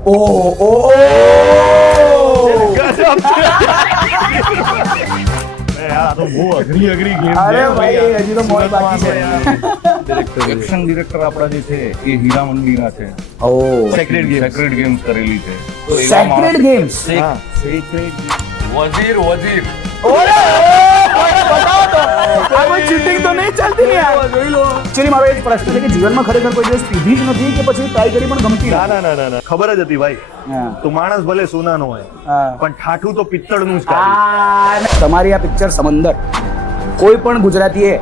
Action director આપણા જે છે એ હીરા મંડીના છે. સેક્રેડ ગેમ્સ કરેલી છે. સેક્રેડ ગેમ્સ વજીર આ કોઈ ચીટિંગ તો નહીં ચાલતી ને યાર. Actually મારો એક પ્રશ્ન છે કે જીવનમાં ખરેખર કોઈ દિવસ પીધી જ નથી કે પછી ટ્રાય કરી પણ ગમતી ના ખબર જ હતી ભાઈ. તો માણસ ભલે સોનાનો હોય પણ ઠાઠું તો પિત્તળનું જ કાઢે. તમારી આ પિક્ચર સમંદર કોઈ પણ ગુજરાતીએ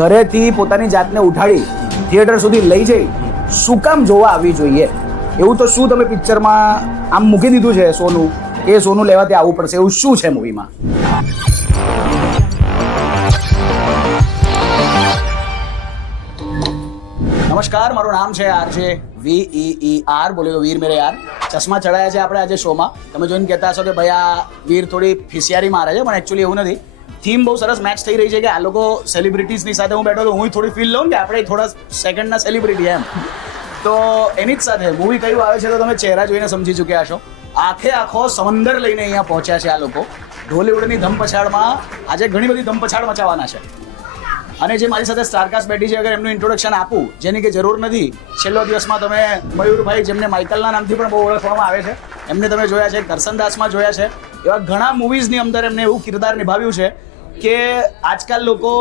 ઘરેથી પોતાની જાતને ઉઠાડી થિયેટર સુધી લઈ જઈ શું કામ જોવા આવવી જોઈએ? એવું તો શું તમે પિક્ચરમાં આમ મૂકી દીધું છે સોનું, એ સોનું લેવા ત્યાં આવવું પડશે એવું શું છે મૂવીમાં? નમસ્કાર, મારું નામ છે આરજે VEER, બોલ્યો વીર મેરે યાર. ચશ્મા ચડાયા છે આપણે આજે શોમાં. તમે જોઈને કહેતા હશો કે ભાઈ આ વીર થોડી ફિસિયારી મારે છે, પણ એકચ્યુઅલી એવું નથી. થીમ બહુ સરસ મેચ થઈ રહી છે કે આ લોકો સેલિબ્રિટીઝની સાથે હું બેઠો તો હું થોડી ફીલ લઉં કે આપણે થોડા સેકન્ડના સેલિબ્રિટી એમ. તો એની જ સાથે મૂવી કયું આવે છે તો તમે ચહેરા જોઈને સમજી ચૂક્યા છો. આખો સમંદર લઈને અહીંયા પહોંચ્યા છે આ લોકો. ઢોલિવૂડની ધમપછાડમાં આજે ઘણી બધી ધમપછાડ મચાવવાના છે. અને જે મારી સાથે સ્ટારકાસ્ટ બેઠી છે, અગર એમનું ઇન્ટ્રોડક્શન આપું, જેની કે જરૂર નથી. છેલ્લો દિવસમાં તમે મયુરભાઈ, જેમને માઇકલના નામથી પણ બહુ ઓળખવામાં આવે છે, એમને તમે જોયા છે. કરસનદાસમાં જોયા છે. એવા ઘણા મૂવીઝની અંદર એમને એવું કિરદાર નિભાવ્યું છે કે આજકાલ લોકો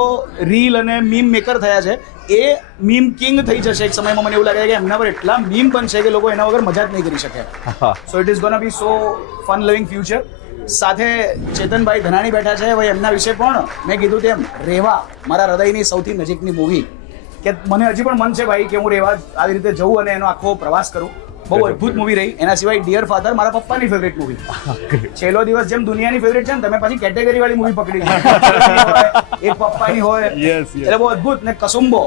રીલ અને મીમ મેકર થયા છે. એ મીમ કિંગ થઈ જશે એક સમયમાં. મને એવું લાગે કે એમના પર એટલા મીમ બનશે કે લોકો એના વગર મજા જ નહીં કરી શકે. So it is gonna be so fun loving future. સાથે ચેતનભાઈ ધનાણી બેઠા છે. ભાઈ એમના વિશે પણ મેં કીધું તેમ રેવા મારા હૃદયની સૌથી નજીકની મૂવી, કે મને હજી પણ મન છે ભાઈ કે હું રેવા આવી રીતે જઉં અને એનો આખો પ્રવાસ કરું. બહુ અદભુત મૂવી રહી. એના સિવાય ડિયર ફાધર મારા પપ્પાની ફેવરેટ મૂવી. છેલ્લો દિવસ જેમ દુનિયાની ફેવરેટ છે ને, તમે પાછી કેટેગરી વાળી મૂવી પકડી છે. એક પપ્પાની હોય એટલે બહુ અદભુત. ને કસુંબો,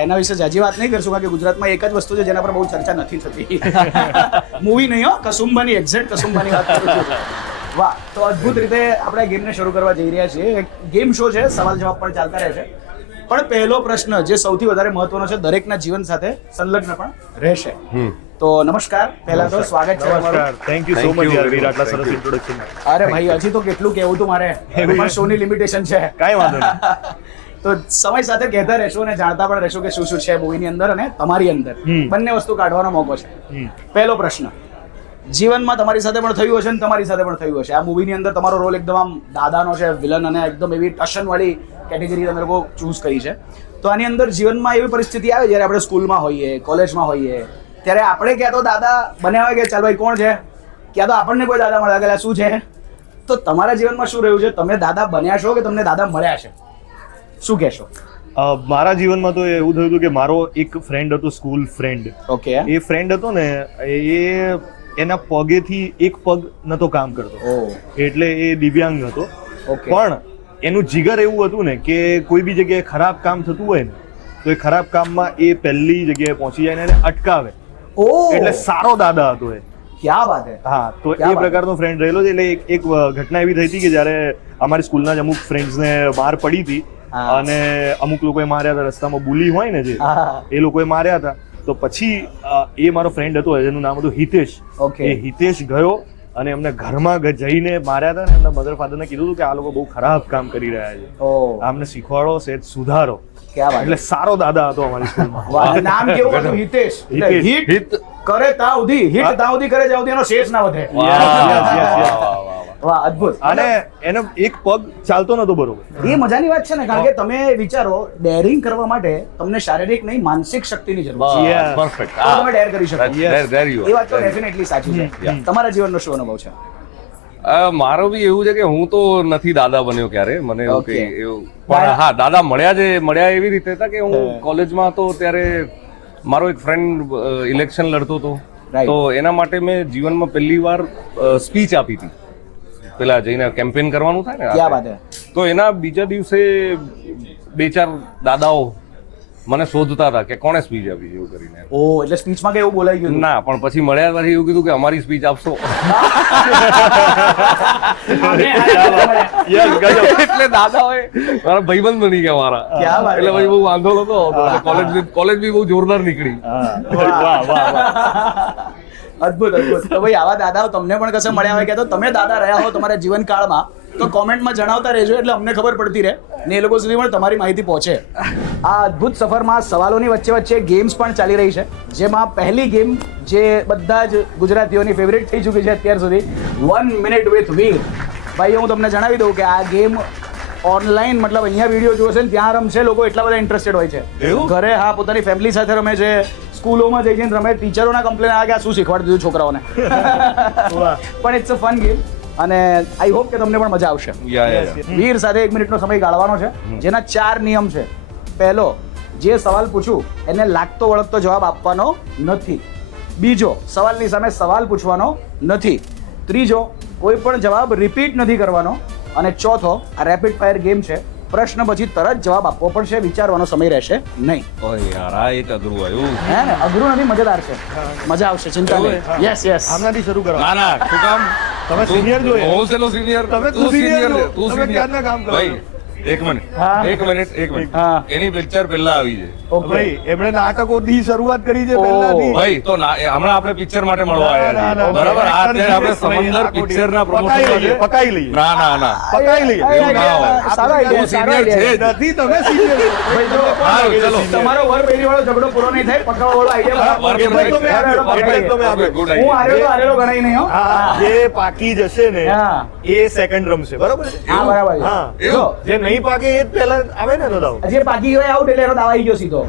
એના વિશે હજી વાત નહીં કરશું કારણ કે ગુજરાતમાં એક જ વસ્તુ છે જેના પર બહુ ચર્ચા નથી થતી. મૂવી નહીં હો, કસુંબાની, એક્ઝેક્ટ કસુંબાની વાત કરું છું. વાહ. તો અદભુત રીતે આપણે ગેમને શરૂ કરવા જઈ રહ્યા છીએ. એક ગેમ શો છે, સવાલ જવાબ પણ ચાલતા રહે છે. પણ પહેલો પ્રશ્ન જે સૌથી વધારે મહત્વનો છે, દરેકના જીવન સાથે સંલગ્ન પણ રહેશે. તો નમસ્કાર, પહેલા તો સ્વાગત છે તમારું. થેન્ક યુ સો મચ યાર વીર, આટલા સરસ ઇન્ટ્રોડક્શન. અરે ભાઈ, હજી તો કેટલું કહેવું તું મારે, પણ શોની લિમિટેશન છે. કાંઈ વાંધો નહીં. તો સમય સાથે કહેતા રહેશો અને જાણતા પણ રહેશો કે શું શું છે મૂવીની અંદર અને તમારી અંદર. બંને વસ્તુ કાઢવાનો મોકો છે. પહેલો પ્રશ્ન, જીવનમાં તમારી સાથે પણ થયું હશે ને તમારી સાથે પણ થયું હશે. આ મૂવીની અંદર તમારો રોલ એકદમ આમ દાદાનો છે, વિલન, અને એકદમ એવી ટશનવાળી કેટેગરી તમે લોકો ચૂઝ કરી છે. તો આની અંદર જીવનમાં એવી પરિસ્થિતિ આવે જ્યારે આપણે સ્કૂલમાં હોઈએ, કોલેજમાં હોઈએ, ત્યારે આપણે ક્યાં તો દાદા બન્યા હોય કે ચાલ ભાઈ કોણ છે, ક્યાં તો આપણને કોઈ દાદા મળ્યા કે શું છે. તો તમારા જીવનમાં શું રહ્યું છે? તમે દાદા બન્યા છો કે તમને દાદા મળ્યા છે? શું કહેશો? મારા જીવનમાં તો એવું થયું હતું કે મારો એક ફ્રેન્ડ હતો, સ્કૂલ ફ્રેન્ડ. ઓકે. એ ફ્રેન્ડ હતો ને, એના પગેથી એક પગ નતો કામ કરતો, એટલે એ દિવ્યાંગ હતો. પણ એનું જીગર એવું હતું ને કે કોઈ બી જગ્યાએ ખરાબ કામ થતું હોય ને તો એ ખરાબ કામમાં એ પહેલી જગ્યાએ પહોંચી જાય ને એને અટકાવે. એટલે સારો દાદા હતો એ. ક્યાં વાત હે. હા, તો એ પ્રકારનો ફ્રેન્ડ રહેલો છે. એટલે એક ઘટના એવી થઈ હતી કે જ્યારે અમારી સ્કૂલના જ અમુક ફ્રેન્ડ્સને માર પડી હતી અને અમુક લોકોએ માર્યા હતા. રસ્તામાં બુલી હોય ને જે, એ લોકોએ માર્યા હતા. તો પછી એ મારો ફ્રેન્ડ હતો, જેનું નામ હતું હિતેશ. એ હિતેશ ગયો અને એમને ઘરમાં જઈને માર્યા હતા ને એમના મધર ફાધરને કીધું કે આ લોકો બહુ ખરાબ કામ કરી રહ્યા છે, આમને શીખવાડો, સેજ સુધારો. એટલે સારો દાદા હતો અમારી સ્કૂલમાં. નામ કેવું હતું? હિતેશ. હિટ કરે ત્યાં સુધી, હિટ ત્યાં સુધી કરે જ્યાં સુધી એનો શેષ ના વધે. વાહ, અદ્ભુત. અને એનો એક પગ ચાલતો નતો બરોબર. એ મજાની વાત છે ને, કારણ કે તમે વિચારો ડેરિંગ કરવા માટે તમને શારીરિક નહીં માનસિક શક્તિની જરૂર છે. પરફેક્ટ. તમે ડેર કરી શકો. એ વાત તો ડેફિનેટલી સાચી છે. તમારા જીવનનો શું અનુભવ છે? મારો બી એવું છે કે હું તો નથી દાદા બન્યો ક્યારે. મને એવું કે એવું, પણ હા દાદા મળ્યા એવી રીતે હતા કે હું કોલેજમાં હતો ત્યારે મારો એક ફ્રેન્ડ ઇલેક્શન લડતો હતો. તો એના માટે મેં જીવનમાં પહેલી વાર સ્પીચ આપી હતી. પેલા જઈને કેમ્પેન કરવાનું થાય ને, ક્યાં વાત હે. તો એના બીજા દિવસે 2-4 દાદાઓ મને શોધતા હતા કે કોણે સ્પીચ આપી એવું કરીને. એટલે સ્પીચમાં કે એવું બોલાઈ ગયું? ના, પણ પછી મળ્યા પછી એવું કીધું કે અમારી સ્પીચ આપશો. એટલે દાદાઓએ મારા ભાઈબંધ બની ગયા મારા. એટલે પછી બહુ વાંધો નતો. કોલેજ બી બહુ જોરદાર નીકળી. અદ્ભુત અદ્ભુત. તો ભાઈ આવા દાદાઓ તમને પણ કશે મળ્યા હોય કે તો તમે દાદા રહ્યા હો તમારા જીવનકાળમાં તો કોમેન્ટમાં જણાવતા રહેજો એટલે અમને ખબર પડતી રહે ને એ લોકો સુધી પણ તમારી માહિતી પહોંચે. આ અદ્ભુત સફરમાં સવાલોની વચ્ચે વચ્ચે ગેમ્સ પણ ચાલી રહી છે, જેમાં પહેલી ગેમ જે બધા જ ગુજરાતીઓની ફેવરેટ થઈ ચૂકી છે અત્યાર સુધી, 1 મિનિટ વિથ વીર. ભાઈ હું તમને જણાવી દઉં કે આ ગેમ ઓનલાઈન મતલબ અહીંયા વિડીયો જોશે ને ત્યાં રમશે લોકો, એટલા બધા ઇન્ટરેસ્ટેડ હોય છે. ઘરે હા પોતાની ફેમિલી સાથે રમે છે, સ્કૂલોમાં જઈને રમે, ટીચરોના કમ્પ્લેન આવે કે આ શું શીખવાડી દીધું છોકરાઓને. પણ ઇટ્સ અ ફન ગેમ અને આઈ હોપ કે તમને પણ મજા આવશે. વીર સાથે 1 મિનિટનો સમય ગાળવાનો છે, જેના 4 નિયમ છે. પહેલો, જે સવાલ પૂછું એને લાગતો વળગતો જવાબ આપવાનો નથી. બીજો, સવાલની સામે સવાલ પૂછવાનો નથી. ત્રીજો, કોઈ પણ જવાબ રિપીટ નથી કરવાનો. અને ચોથો, આ રેપિડ ફાયર ગેમ છે, પ્રશ્ન પછી તરત જવાબ આપવો પડશે, વિચારવાનો સમય રહેશે નહીં. ઓય યાર આ એક અઘરું આવ્યું. હે ને, અઘરું નથી, મજેદાર છે, મજા આવશે, ચિંતા નહીં. યસ યસ, આમનાથી શરૂ કરો. ના ના શું કામ તમે સિનિયર જો હું ચલો સિનિયર તમે તું senior છો. તમે ક્યારના કામ કરો છો? ભાઈ એક મિનિટ હા. એક મિનિટ હા. એની પિક્ચર પહેલા આવી છે ઓકે. ભાઈ એમણે નાટકોથી શરૂઆત કરી છે પહેલાથી. ભાઈ તો હમણાં આપણે પિક્ચર માટે મળવા ના, આવ્યા ના, છીએ બરાબર. આ અત્યારે આપણે ના, સમંદર ના, પિક્ચર ના પકાઈ લઈએ, પ્રમોશન પકાઈ લઈએ. ના ના ના પકાઈ લઈએ. એવું ના હોય. સારો idea, તું સારો senior idea. છે જ. નથી તમે senior છો. ભાઈ જો, સારું, ચલો. તમારો વર પહેલી વાળો ઝઘડો પૂરો નહીં થાય, પકડવા વાળો આઈડિયા વર એ ભાઈ તમે આપ્યો, એ ભાઈ તમે આપ્યો. Good હું idea. હારેલો ગણાય નહીં હો. હા, જે પાકી જશે ને હા. એ સેકન્ડ રમશે, બરાબર છે? હા બરાબર છે. હા. જો જે નહીં પાકે એ જ પહેલા આવે ને દાદા. જે પાકી ગયો આઉટ એટલે એનો દાવા આવી ગયો સીધો,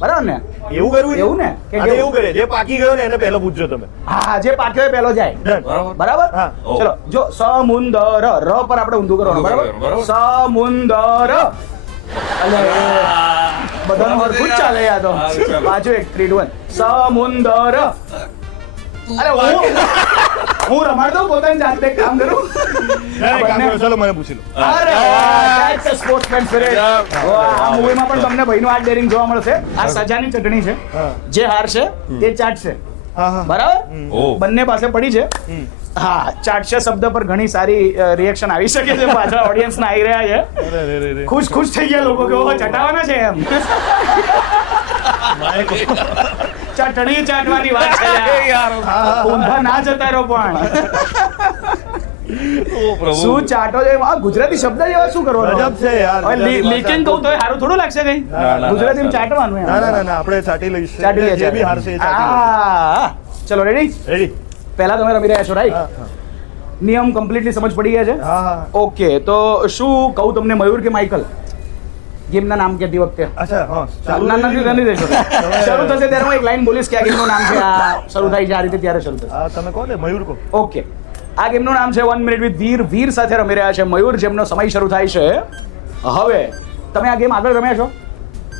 બરાબર ને? એવું કરવું છે? એવું ને? કે અને કેવું? એવું કરે જે પાકી ગયો ને એને પહેલા પૂછજો તમે. હા, જે પાક્યો એ પહેલો જાય. Done. બરાબર? હા. ચલો જો, સમુંદર ર પર આપણે ઊંધું કરવાનું, બરાબર? બરાબર. સમુંદર. અલે બધાનું હરખું જ ચાલે યાર તો. હા, ચાલો. પાછું એક 3 2 1 સમુંદર. અરે હું રમાડ દઉં પોતાની જાતે, એક કામ કરું. ના, એક કામ કરો, ચલો મને પૂછી લો. અરે that's a sportsman spirit. વાહ, આ મૂવીમાં પણ તમને ભાઈનું આ ડેરિંગ જોવા મળશે. આ સજાની ચટણી છે, હા. જે હારશે તે ચાટશે, હા હા. બરાબર? ઓ બંને પાસે પડી છે. હા, ચાટશે શબ્દ પર ઘણી સારી રિએક્શન આવી શકે છે, પાછળ ઓડિયન્સ ના આવી રહ્યા છે. અરે રે રે રે. ખુશ ખુશ થઈ ગયા લોકો કે ઓહો ચટાવવાના છે એમ. ચટણી ચાટવાની વાત છે યાર. ઊંધા ના જતા રહો પણ. શું ચાટો છે? આ ગુજરાતી શબ્દ જેવા શું કરવાનો? ગજબ છે યાર. લીકિંગ કહું તો સારું થોડું લાગશે કઈ? ના. ગુજરાતીમાં ચાટવાનું એમ. ના ના ના ના, આપણે ચાટી લઈશું. ચાટી લે, જે બી હારશે એ ચાટી હા, ચલો રેડી? લઈશું. રેડી? પહેલા તમે રમી રહ્યા છો, રાઈટ? હા હા. નિયમ કમ્પ્લીટલી સમજ પડી ગયા છે? હા હા. ઓકે, તો શું કહું તમને, મયુર કે માઇકલ? ગેમના નામ કહેતી વખતે અચ્છા હા. ના નથી નથી દેશો. શરૂ થશે ત્યારે હું એક લાઈન બોલીશ કે આ ગેમનું નામ છે, આ શરૂ થાય છે આ રીતે, ત્યારે શરૂ થશે. હા તમે કહો ને, મયુર કહો. ઓકે, આ ગેમનું નામ છે 1 મિનિટ વિથ વીર. વીર સાથે રમી રહ્યા છે મયુર, જેમનો સમય શરૂ થાય છે હવે. તમે આ ગેમ આગળ રમ્યા છો?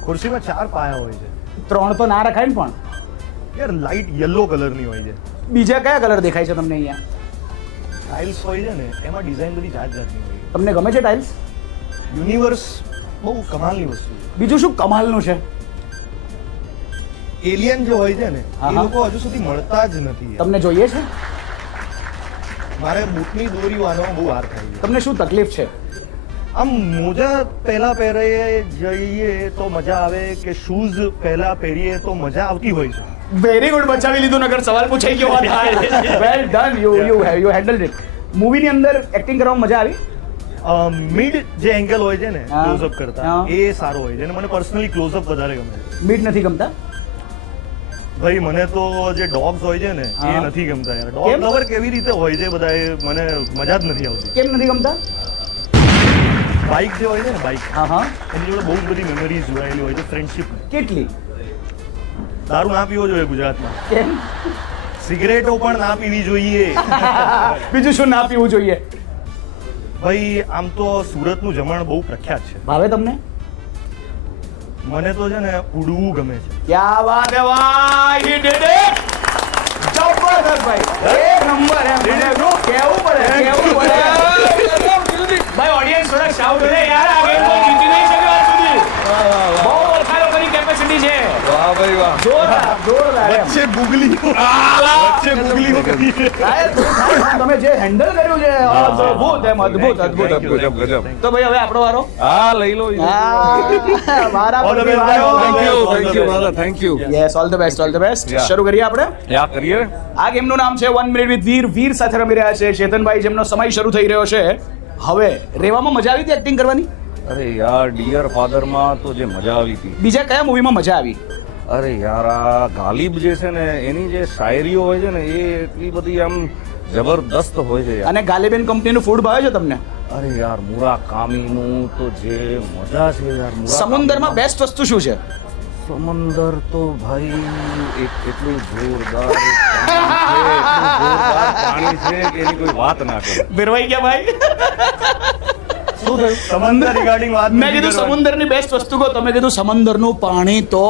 ખુરશીમાં 4 પાયા હોય છે 3 તો ના રખાય ને, પણ યાર. લાઈટ યલો કલરની હોય છે. બીજા કયા કલર દેખાય છે તમને અહીંયા? ટાઇલ્સ હોય છે ને, એમાં ડિઝાઇન બધી જાત જાતની હોય. તમને ગમે છે ટાઇલ્સ? યુનિવર્સ બહુ કમાલની વસ્તુ છે. બીજું શું કમાલનું છે? એલિયન જે હોય છે ને, હા, એ હા. લોકો હજુ સુધી મળતા જ નથી. તમને જોઈએ છે? મારે બૂટની દોરી વાળવામાં બહુ વાર થાય છે. તમને શું તકલીફ છે? આમ મોજા પહેલા પહેરીએ જઈએ તો મજા આવે કે શૂઝ પહેલા પહેરીએ તો મજા આવતી હોય છે. વેરી ગુડ, બચાવી લીધું, નગર સવાલ પૂછાઈ ગયો હોત. Well done, you handled it. મૂવીની અંદર એક્ટિંગ કરવામાં મજા આવી? મિડ જે એંગલ હોય છે ને, હા. ક્લોઝઅપ કરતા, હા. એ સારો હોય છે અને મને પર્સનલી ક્લોઝઅપ વધારે ગમે છે. મીટ નથી ગમતા? ભાઈ મને તો જે ડોગ્સ હોય છે ને, એ હા. નથી ગમતા યાર. કેમ? ડોગ લવર કેવી રીતે હોય છે બધા, એ મને મજા જ નથી આવતી. કેમ નથી ગમતા? બાઇક જે હોય છે ને, બાઇક, હા હા. એની જોડે બહુ બધી મેમરીઝ જોડાયેલી હોય છે, ફ્રેન્ડશિપ. કેટલી? દારૂ ના પીવો જોઈએ ગુજરાતમાં. કેમ? સિગરેટો પણ ના પીવી જોઈએ. બીજું શું ના પીવું જોઈએ? ભાઈ આમ તો સુરતનું જમણ બહુ પ્રખ્યાત છે. ભાવે તમને? મને તો છે ને ઉડવું ગમે છે. ક્યા વાત હે, વાહ, he did it! જબરદસ્ત ભાઈ, એક નંબર એમ. મને શું કહેવું પડે, કહેવું પડે. ભાઈ ઓડિયન્સ થોડા શાઉટ કરે યાર, આ ગેમ કોઈ જીતી નહીં શકે આજ સુધી. બહુ ઓળખાણો કરી કેપેસિટી છે. વાહ ભાઈ વાહ. જોરદાર. જોરદાર એમ. વચ્ચે ગુગલી વચ્ચે ગુગલી કરી. તમે જે હેન્ડલ કર્યું છે અદ્ભુત એમ, અદ્ભુત અદ્ભુત અદ્ભુત. ગજબ ગજબ. તો ભાઈ હવે આપણો વારો. હા લઈ લો. મારા All the પરથી best, વારો. થેન્ક યુ થેન્ક યુ દાદા thank you. Yes, all the best, all the best. Yeah. શરૂ કરીએ આપણે. યા કરીએ. આ ગેમનું નામ છે 1 મિનિટ વિથ વીર. વીર સાથે રમી રહ્યા છે ચેતનભાઈ, જેમનો સમય શરૂ થઈ રહ્યો છે હવે. રેવામાં મજા આવી હતી એક્ટિંગ કરવાની? અરે યાર ડિયર ફાધર માં તો જે મજા આવી હતી. બીજા કયા મૂવીમાં મજા આવી? અરે યાર આ ગાલિબ જે છે ને એની જે શાયરીઓ હોય છે ને એ એટલી બધી આમ જબરદસ્ત હોય છે યાર. અને ગાલિબેન કંપનીનું ફૂડ ભાવે છે તમને? અરે યાર મુરાકામીનું તો જે મજા છે યાર. સમુદ્રમાં બેસ્ટ વસ્તુ શું છે? સમંદર તો ભાઈ એટલું જોરદાર પાણી છે કે એની કોઈ વાત ના કરે. ભેરવાઈ ગયા ભાઈ. શું થયું? સમંદર રિગાર્ડિંગ વાત મેં કીધું સમુદ્રની બેસ્ટ વસ્તુ કહો, તમે કીધું સમુદ્રનું પાણી તો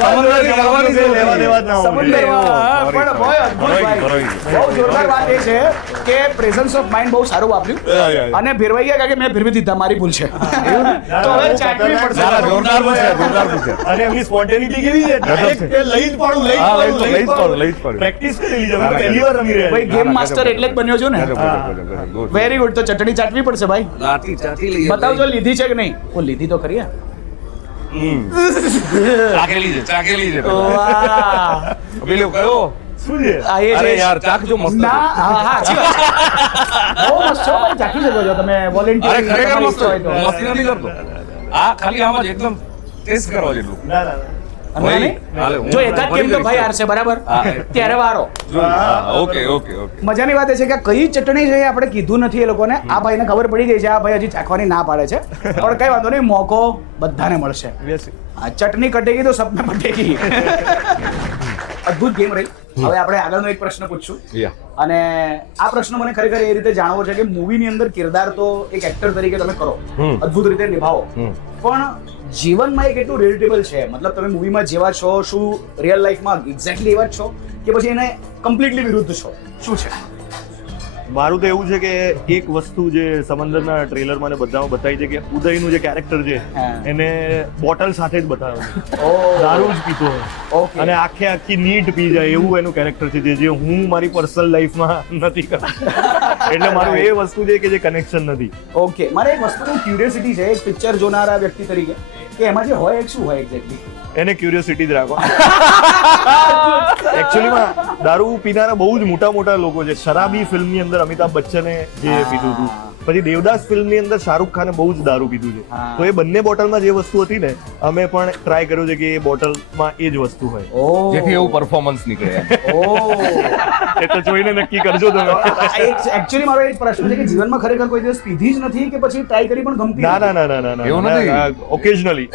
સમંદરની કરવાની છે, લેવા દેવા જ ના હોય. સમુદ્રમાં પણ બહુ અદ્ભુત ભાઈ. ભરાઈ બહુ જોરદાર વાત એ છે કે પ્રેઝન્સ ઓફ માઇન્ડ બહુ સારું વાપર્યું અને ભેરવાઈ ગયા કારણ કે મેં ભેરવી દીધા, મારી ભૂલ છે. તો હવે ચાટવી પડશે. સારા જોરદાર પૂછે જોરદાર પૂછે. અને એમની સ્પોન્ટેનિટી કેવી છે? Direct તે લઈ જ પાડું, લઈ જ હા, પાડું, લઈ જ પાડું, લઈ જ પાડું. પ્રેક્ટિસ કરેલી છે. અમે પહેલી વાર રમી રહ્યા ભાઈ છીએ. ગેમ માસ્ટર એટલે જ બન્યો છું ને. Very good. તો ચટણી ચાટવી પડશે ભાઈ. ચાટી ચાટી લઈએ. બતાવજો લીધી છે કે નહીં. ઓ લીધી તો ખરી. ચાકેલી છે ચાકેલી છે. વાહ. પેલો કયો? શું છે? આ એ અરે છે. યાર ચાકજો મસ્ત છે. ના હા હા સાચી વાત છે. બહુ મસ્ત છો ભાઈ, ચાખી શકો છો તમે. અરે વોલેન્ટિયર ખરેખર મસ્ત છે. મસ્તી નથી કરતો. આ ખાલી આમ જ એકદમ ટેસ્ટ કરવા જેટલું. ના, ના, ના. ભાઈ, હાલે, હું જો એકાદ ફરી કેમ તો કરીશ. ભાઈ હારશે બરાબર, હા. ત્યારે વારો. Okay okay okay. મજાની વાત એ છે કે કઈ ચટણી છે એ આપણે કીધું નથી એ લોકોને. આ ભાઈને ખબર પડી ગઈ છે, આ ભાઈ હજી ચાખવાની ના પાડે છે, પણ કઈ વાંધો નહીં, મોકો બધાને મળશે. આ ચટણી કટેગી તો સપને પટેગી. અદ્ભુત ગેમ રહી. હવે આપણે આગળનો એક પ્રશ્ન પૂછશું યા. અને આ પ્રશ્ન મને ખરેખર એ રીતે જાણવો છે કે મૂવીની અંદર કિરદાર તો એક એક્ટર તરીકે તમે કરો, અદ્ભુત રીતે નિભાવો, પણ જીવનમાં એક એટલું રિલેટેબલ છે, મતલબ તમે મૂવીમાં જેવા છો શું રિયલ લાઈફમાં એક્ઝેક્ટલી એવા જ છો કે પછી એને કમ્પ્લીટલી વિરુદ્ધ છો? શું છે? મારું તો એવું છે કે એક વસ્તુ જે સમંદરના ટ્રેલરમાં ને બધામાં બતાવી છે કે ઉદયનું જે કેરેક્ટર છે હા. એને બોટલ સાથે જ બતાવ્યું છે. ઓહ. દારૂ જ પીતો હોય ઓકે. અને આખી નીટ પી જાય એવું એનું કેરેક્ટર છે, જે હું મારી પર્સનલ લાઈફમાં નથી કરતો. એટલે મારું એ વસ્તુ છે કે જે કનેક્શન નથી. ઓકે. મારે એક વસ્તુની ક્યુરિયોસિટી છે એક પિક્ચર જોનારા વ્યક્તિ તરીકે કે એમાં જે હોય એ શું હોય એક્ઝેક્ટલી? એને ક્યુરિયોસિટી જ રાખો. એકચ્યુઅલીમાં દારૂ પીનારા બહુ જ મોટા મોટા લોકો છે. શરાબી ફિલ્મની અંદર અમિતાભ બચ્ચને જે પીધું હતું, પછી દેવદાસ ફિલ્મની અંદર શાહરૂખ ખાને બહુ જ દારૂ પીધું છે. હા. તો એ બંને બોટલમાં જે વસ્તુ હતી ને, અમે પણ ટ્રાય કર્યું છે કે એ બોટલમાં એ જ વસ્તુ હોય. ઓહ. જેથી એવું પરફોર્મન્સ નીકળે. ઓહ. એ તો જોઈને નક્કી કરજો તમે. એકચ્યુઅલી મારો એ જ પ્રશ્ન છે કે જીવનમાં ખરેખર કોઈ દિવસ પીધી જ નથી કે પછી ટ્રાય કરી પણ ગમતી ના નથી? ના ના ના ના એવું નથી. ઓકેઝનલી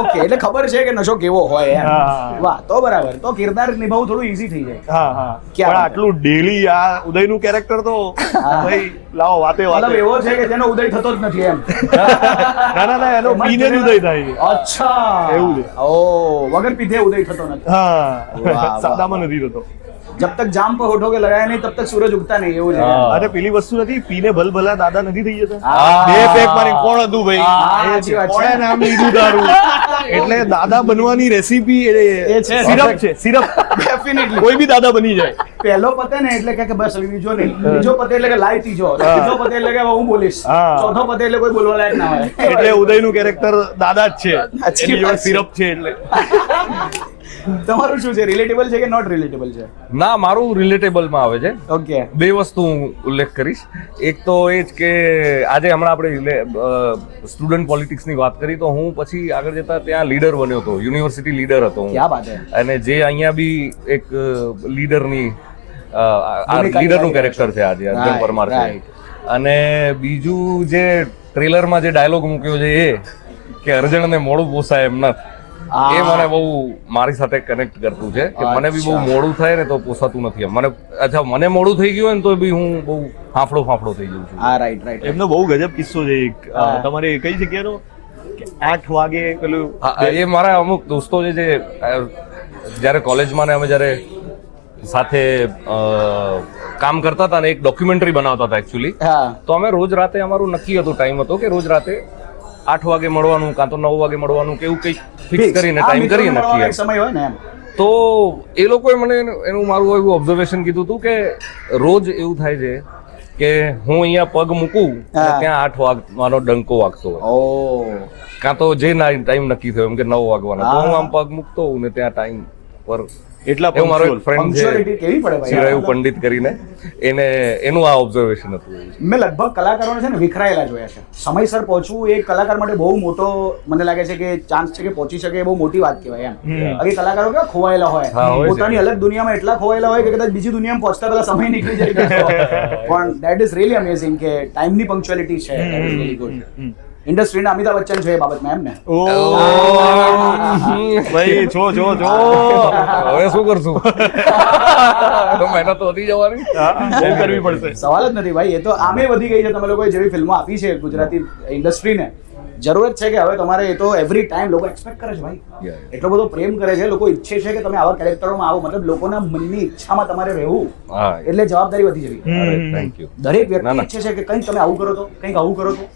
ઓકે, એટલે ખબર છે કે નશો કેવો હોય એમ. હા. વાહ, તો બરાબર. તો કિરદાર નિભાવવું થોડું ઈઝી થઈ જાય. હા હા ક્યાં પણ વાત આટલું ડેલી આ ઉદયનું કેરેક્ટર તો ભાઈ લાવો વાતે મતલબ વાતે. એવો છે કે જેનો ઉદય થતો જ નથી એમ. ના ના ના એનો એમાં પીને જ જેને- ઉદય થાય. અચ્છા, એવું છે. ઓ વગર પીધે ઉદય થતો નથી. હા વાહ. સાદામાં નથી થતો. જબ તક જામ પર હોઠો કે લગાયા નહીં તબ તક સૂરજ ઉગતા નહીં, એવું છે. હા. અરે પેલી વસ્તુ નથી, પીને ભલભલા દાદા નથી થઈ જતા. હા. બે પેક મારી કોણ હતું ભાઈ? હા, એ સાચી વાત છે. કોણે નામ લીધું તારું? એટલે દાદા બનવાની રેસીપી એ છે. સિરપ છે, સિરપ. Definitely. કોઈ બી દાદા બની જાય. પહેલો પતે ને એટલે કે બસ હવે બીજો નહીં, બીજો પતે એટલે કે લાય ત્રીજો, ત્રીજો પતે એટલે કે હવે હું બોલીશ, હા. ચોથો પતે એટલે કોઈ બોલવા લાયક ના હોય. એટલે ઉદયનું કેરેક્ટર દાદા જ છે. સાચી એની જોડે વાત છે. સિરપ છે એટલે. તમારું શું છે, રિલેટેબલ છે કે નોટ રિલેટેબલ છે? ના મારું રિલેટેબલમાં આવે છે. ઓકે. બે વસ્તુ હું ઉલ્લેખ કરીશ. એક તો એ જ કે આજે હમણાં આપણે સ્ટુડન્ટ પોલિટિક્સની વાત કરી તો હું પછી આગળ જતા ત્યાં લીડર બન્યો હતો, યુનિવર્સિટી લીડર હતો હું. ક્યાં વાત છે. અને જે અહીંયા બી એક લીડરની ભૂમિકા લીડરનું નિભાવી કેરેક્ટર છે આજે અર્જુન Right, પરમાર છે. right. અને બીજું જે ટ્રેલરમાં જે ડાયલોગ મૂક્યો છે એ કે અર્જણને મોડું પોસાય એમ નથી, એ મને બહુ મારી સાથે કનેક્ટ કરતું છે કે મને બી બહુ મોડું થાય ને તો પોસાતું નથી એમ. મને અચ્છા મને મોડું થઈ ગયું હોય ને તો બી હું બહુ ફાંફડો થઈ જઉં છું. હા, રાઈટ રાઈટ. એમનો બહુ ગજબ કિસ્સો છે એક. તમારે કઈ જગ્યાનો કે 8 વાગે પેલું હા, એ મારા અમુક દોસ્તો છે જે જ્યારે કોલેજમાં ને અમે જ્યારે સાથે કામ કરતા હતા ને એક ડોક્યુમેન્ટરી બનાવતા હતા એકચ્યુઅલી, હા. તો અમે રોજ રાતે અમારું નક્કી હતું, ટાઈમ હતો કે રોજ રાતે 8 વાગે મળવાનું કાં તો 9 વાગે મળવાનું કે એવું કંઈક ફિક્સ કરીને ટાઈમ કરીએ નક્કી એમ. સમય હોય ને એમ. તો એ લોકોએ મને એનું મારું એવું ઓબ્ઝર્વેશન કીધું હતું કે રોજ એવું થાય છે કે હું અહીંયા પગ મૂકું અને ત્યાં 8 વાગવાનો ડંકો વાગતો હોય, ઓ કાં તો જે ટાઈમ નક્કી થયો એમ કે 9 વાગવાનો, તો હું આમ પગ મૂકતો હોઉં ને ત્યાં ટાઈમ પર એટલા એવું મારો એક ફ્રેન્ડ છે પંક્ચ્યુઅલિટી કેવી પડે ભાઈ. ચિરાયુ પંડિત કરીને, એનું આ ઓબ્ઝર્વેશન હતું. મેં લગભગ કલાકારોને છે ને વિખરાયેલા જોયા છે. સમયસર પહોંચવું એ કલાકાર માટે બહુ મોટો મને લાગે છે કે ચાન્સ છે કે પહોંચી શકે એ બહુ મોટી વાત કહેવાય એમ. બાકી કલાકારો કેવા ખોવાયેલા હા, હોય, હોય છે. પોતાની અલગ દુનિયામાં એટલા ખોવાયેલા હોય કે કદાચ બીજી દુનિયામાં પહોંચતા પહેલા સમય નીકળી જાય. પણ દેટ ઇઝ રિયલી અમેઝિંગ કે ટાઈમની પંક્ચ્યુઅલિટી છે. That is really good. ઇન્ડસ્ટ્રીના Amitabh Bachchan છે એ બાબતમાં એમ ને. ભાઈ જો હવે શું કરશું? તો મહેનત તો વધી જવાની. બહુ કરવી પડશે. સવાલ જ નથી ભાઈ, એ તો આમે વધી ગઈ છે. તમે લોકોએ જેવી ફિલ્મો આપી છે ગુજરાતી ઇન્ડસ્ટ્રીને, જરૂરત છે કે હવે તમારે એ તો એવરી ટાઈમ લોકો એક્સપેક્ટ કરે છે ભાઈ. એટલો બધો પ્રેમ કરે છે, લોકો ઈચ્છે છે કે તમે આવા કેરેક્ટરોમાં આવો, મતલબ લોકોના મનની ઈચ્છામાં તમારે રહેવું, હા, એટલે જવાબદારી વધી જવી. Thank you. દરેક ના, વ્યક્તિ ના. ઈચ્છે છે કે કંઈક તમે આવું કરો તો, કંઈક આવું કરો તો.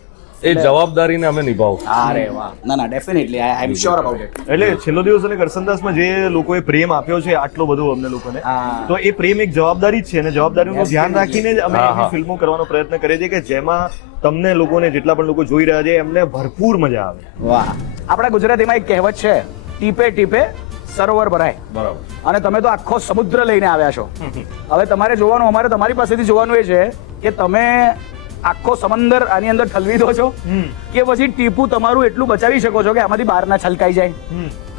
એ જવાબદારીને અમે નિભાવશું. અરે વાહ, ના ના definitely I am sure about it. એટલે છેલ્લો દિવસ અને કરસનદાસમાં જે લોકોએ પ્રેમ આપ્યો છે આટલો બધો અમને લોકોને, હા. તો એ પ્રેમ એક જવાબદારી જ છે અને જવાબદારીનું ધ્યાન રાખીને જ અમે હા, એવી હા. ફિલ્મો કરવાનો પ્રયત્ન કરીએ છીએ કે જેમાં તમને લોકોને જેટલા પણ લોકો જોઈ રહ્યા છે એમને ભરપૂર મજા આવે. વાહ. આપણા ગુજરાતીમાં એક કહેવત છે, ટીપે ટીપે સરોવર ભરાય. બરાબર. અને તમે તો આખો સમુદ્ર લઈને આવ્યા છો. હવે તમારે જોવાનું, અમારે તમારી પાસેથી જોવાનું એ છે કે તમે આખો સમંદર આની અંદર ઠલવી દો છો કે પછી ટીપું તમારું એટલું બચાવી શકો છો કે આમાંથી બહાર ના છલકાઈ જાય.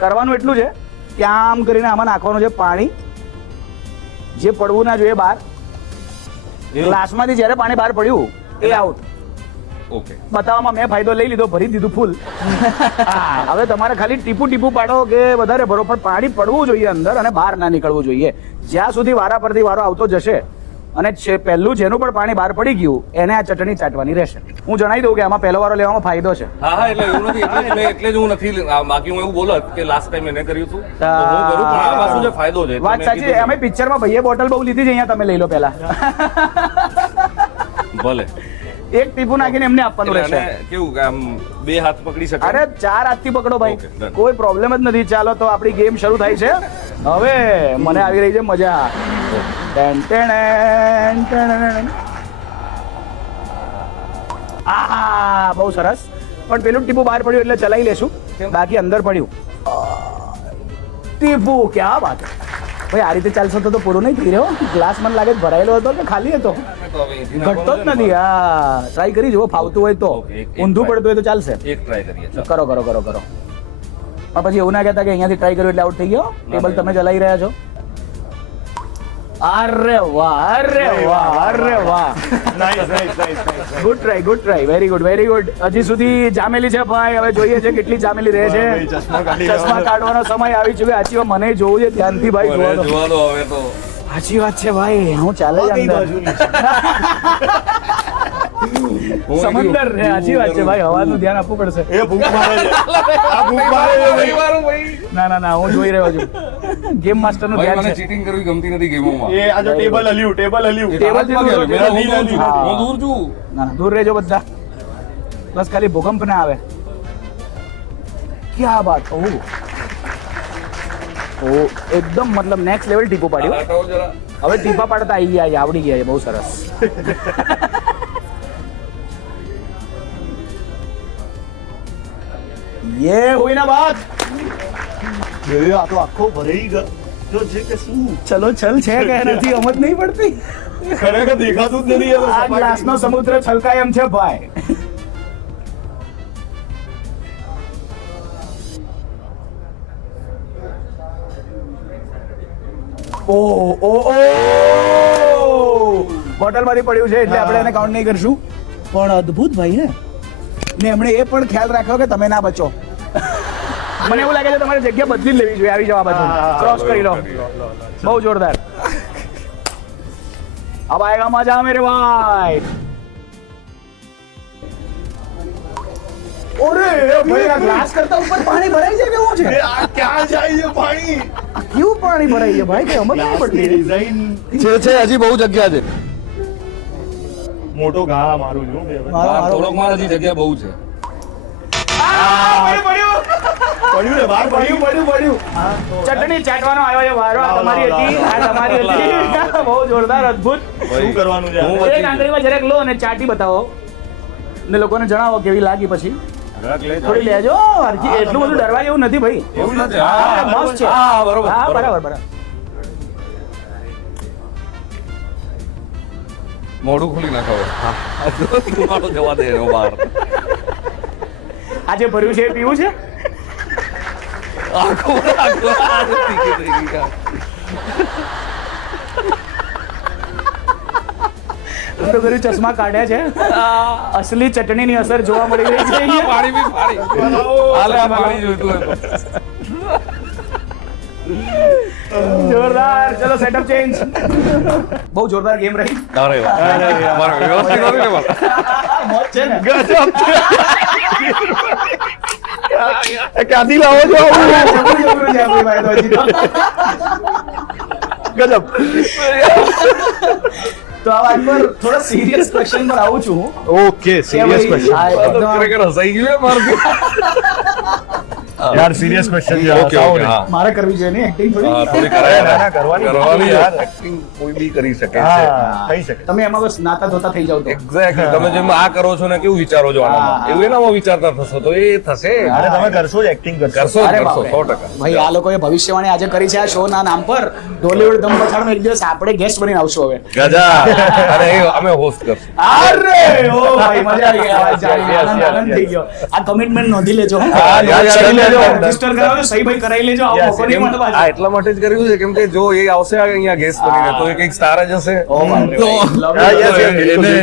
કરવાનું એટલું છે કે આમ કરીને આમાં નાખવાનું છે પાણી, જે પડવું ના જોઈએ બહાર. ગ્લાસમાંથી જ્યારે પાણી બહાર પડ્યું એ આઉટ. ઓકે. બતાવવામાં મેં ફાયદો લઈ લીધો, ભરી દીધું ફૂલ. હવે તમારે ખાલી ટીપું ટીપું પાડો કે વધારે ભરો, પણ પાણી પડવું જોઈએ અંદર અને બહાર ના નીકળવું જોઈએ. જ્યાં સુધી વારા પરથી વારો આવતો જશે અને પહેલું જેનું પણ પાણી બહાર પડી ગયું એને આ ચટણી ચાટવાની રહેશે. હું જણાવી દઉં કે આમાં પહેલો વારો લેવામાં ફાયદો છે. હા હા, એટલે એવું નથી, એટલે જ હું નથી, બાકી હું એવું બોલત કે લાસ્ટ ટાઈમ એને કર્યું હતું તો હું કરું, પણ આમાં શું છે ફાયદો છે. વાત સાચી. અમે પિક્ચરમાં ભાઈએ બોટલ બહુ લીધી છે, અહીંયા તમે લઈ લો પહેલા. ભલે. એક ટીપું નાખીને એમને આપવાનું એટલે રહેશે. આને કેવું કે આમ 2 હાથ પકડી શકે. અરે 4 હાથથી પકડો ભાઈ, Okay, done. કોઈ પ્રોબ્લેમ જ નથી. ચાલો તો આપણી ગેમ શરૂ થાય છે હવે. મને આવી રહી છે મજા. Ten ten ten. આહા, બહુ સરસ. પણ પેલું ટીપું બહાર પડ્યું એટલે ચલાવી લેશું, બાકી અંદર પડ્યું. ટીપું, ક્યાં વાત. ભાઈ આ રીતે ચાલશો તો પૂરું નહીં થઈ રહ્યો. ગ્લાસ મને લાગે ભરાયેલો હતો કે ખાલી હતો? ઘટતો જ નથી. હા, ટ્રાય કરી જુઓ, ફાવતું હોય તો. Okay, એક ઊંધું try. પડતું હોય તો ચાલશે. એક ટ્રાય કરીએ. ચાલો. કરો કરો કરો કરો. પણ પછી એવું ના કહેતા કે અહીંયાથી ટ્રાય કર્યું એટલે આઉટ થઈ ગયો. ટેબલ તમે ચલાવી રહ્યા છો. અરે વાહ, અરે વાહ, અરે વાહ. Good try, good try. Very good, very good. હજી સુધી જામેલી છે ભાઈ. હવે જોઈએ છે કેટલી જામેલી રહે છે. ચશ્મા કાઢવાનો સમય આવી ચૂક્યો. સાચી વાત, મને જોવું છે ધ્યાનથી ભાઈ. જોવા દો. જોવા દો હવે તો. સાચી વાત છે ભાઈ. હું ચાલે જ અંદર. સમંદર રે. સાચી વાત છે ભાઈ. હવાનું ધ્યાન આપવું પડશે. એ ભૂખ મારે છે. આ ભૂખ મારે છે ભાઈ. ના ના ના, હું જોઈ રહ્યો છું. ગેમ માસ્ટર નું ભાઈ, ધ્યાન મને છે. ચીટિંગ કરવી ગમતી નથી ગેમોમાં. એ આ જો ટેબલ હલ્યું. ટેબલથી દૂર રહો, મેરા ટેબલથી હું દૂર છું. હા. હું દૂર છું. ના ના, દૂર રહેજો બધા. બસ ખાલી ભૂકંપ ના આવે. ક્યાં બાત. ઓ એકદમ મતલબ નેક્સ્ટ લેવલ ટીપું પાડ્યું. હટાવો જરા. હવે ટીપા પાડતા આવી ગયા છે, આવડી ગયા છે. બહુ સરસ. યે હુઈ ના બાત. આ તો આખો ભરાઈ ગયો છે કે શું? ચલો ચલ છે કે નથી સમજ નહીં પડતી. ખરેખર દેખાતું જ નથી. આ ગ્લાસનો સમુદ્ર છલકાય એમ છે ભાઈ. બોટલમાંથી પડ્યું છે એટલે આપણે એને કાઉન્ટ નહીં કરશું. પણ અદ્ભુત ભાઈ ને એમણે એ પણ ખ્યાલ રાખ્યો કે તમે ના બચો. મને એવું લાગે છે તમારે જગ્યા બદલી જ લેવી જોઈએ. આવી જવા બાજુ ક્રોસ કરી લો. બહુ જોરદાર. अब आएगा मजा मेरे भाई. ઓરે ભાઈ, આ ગ્લાસ કરતા ઉપર પાણી ભરાઈ જાય કેવું છે? આ ક્યાં જાય છે પાણી? કેવું પાણી ભરાઈ છે ભાઈ? કે સમજ નહીં પડતી. ડિઝાઇન છે હજી બહુ જગ્યા છે. મોટો ઘા મારું છું. મારો થોડોક મારા હજી જગ્યા બહુ છે. પડ્યું ને બહાર પડ્યું. ચટણી ચાટવાનો આવ્યો છે વારો. આ તમારી હતી, આ તમારી હતી. બહુ જોરદાર, અદ્ભુત. શું કરવાનું છે? હું એક આંગળીમાં જરાક લો અને ચાટી બતાવો ને લોકોને જણાવો કેવી લાગી. પછી થોડી લેજો. હરખી, એટલું બધું ડરવા જેવું નથી ભાઈ. એવું નથી. હા, મસ્ત છે. હા, બરોબર, હા, બરોબર. બરાબર. મોઢું ખોલી નાખો. મારો જવા દે એનો બહાર. આજે ભર્યું છે એ પીવું છે. આખો તીખી થઈ ગઈ. હું તો ઘરે ચશ્મા કાઢ્યા છે. અસલી ચટણીની અસર જોવા મળી રહી છે અહીંયા. પાણી બી પાણી. હાલે આ પાણી જોઈતું હોય તો. જોરદાર. ચલો સેટઅપ ચેન્જ. બહુ જોરદાર ગેમ રહી. અરે વાહ. મારો વ્યવસ્થિત હતું ને બાપ. મોજ છે ને. ક્યાંથી લાવો છો આવું? જબરું જબરું છે આપણી ભાઈ તો હજી તો. ગજબ. તો આ વાત પર થોડા સિરિયસ ક્વેશ્ચન પર આવું છું હું. ઓકે, સિરિયસ કે ક્વેશ્ચન. ભાઈ, આ તો ખરેખર હસાઈ ગયું મારું. યાર સિરિયસ ક્વેશ્ચન છે. ઓકે, ઓકે, હા. મારે કરવી જોઈએ ને એક્ટિંગ થોડી. હા, થોડી કરાય ના, ના, કરવાની કરવાની યાર. એક્ટિંગ કોઈ બી કરી શકે છે. હા, થઈ શકે. તમે એમાં બસ નાતા ધોતા થઈ જાવ તો. એક્ઝેક્ટલી. તમે જેમ આ કરો છો ને કેવું વિચારો છો આનામાં, હા. એવું એનામાં વિચારતા થશો તો એ થશે. અરે તમે કરશો જ, એક્ટિંગ કરશો. કરશો જ, અરે કરશો બાપરે. 100%. ભાઈ આ લોકોએ ભવિષ્યવાણી આજે કરી છે આ શો ના નામ પર. ડોલીવુડ ધમ પછાડમાં એક દિવસ આપણે ગેસ્ટ બનીને આવશું હવે. ગજા. અને એ અમે હોસ્ટ કરશું. અરે ઓ ભાઈ મજા આવી ગઈ. આ વાત જાણીને આનંદ થઈ ગયો. આ કમિટમેન્ટ નોંધી લેજો. હા, યાર, કરી લેજો. યાર. રજીસ્ટર કરાવજો, સહી ભાઈ કરાવી લેજો. આવો Yes, મોકો નહીં મળે આ પાછો. એટલા માટે જ કર્યું છે કેમ કે જો એ આવશે અહીંયા ગેસ્ટ બનીને તો એ કંઈક સ્ટાર જ હશે. ઓ બાપરે. તો Lovely. હા, yes, yes, બિલકુલ. એને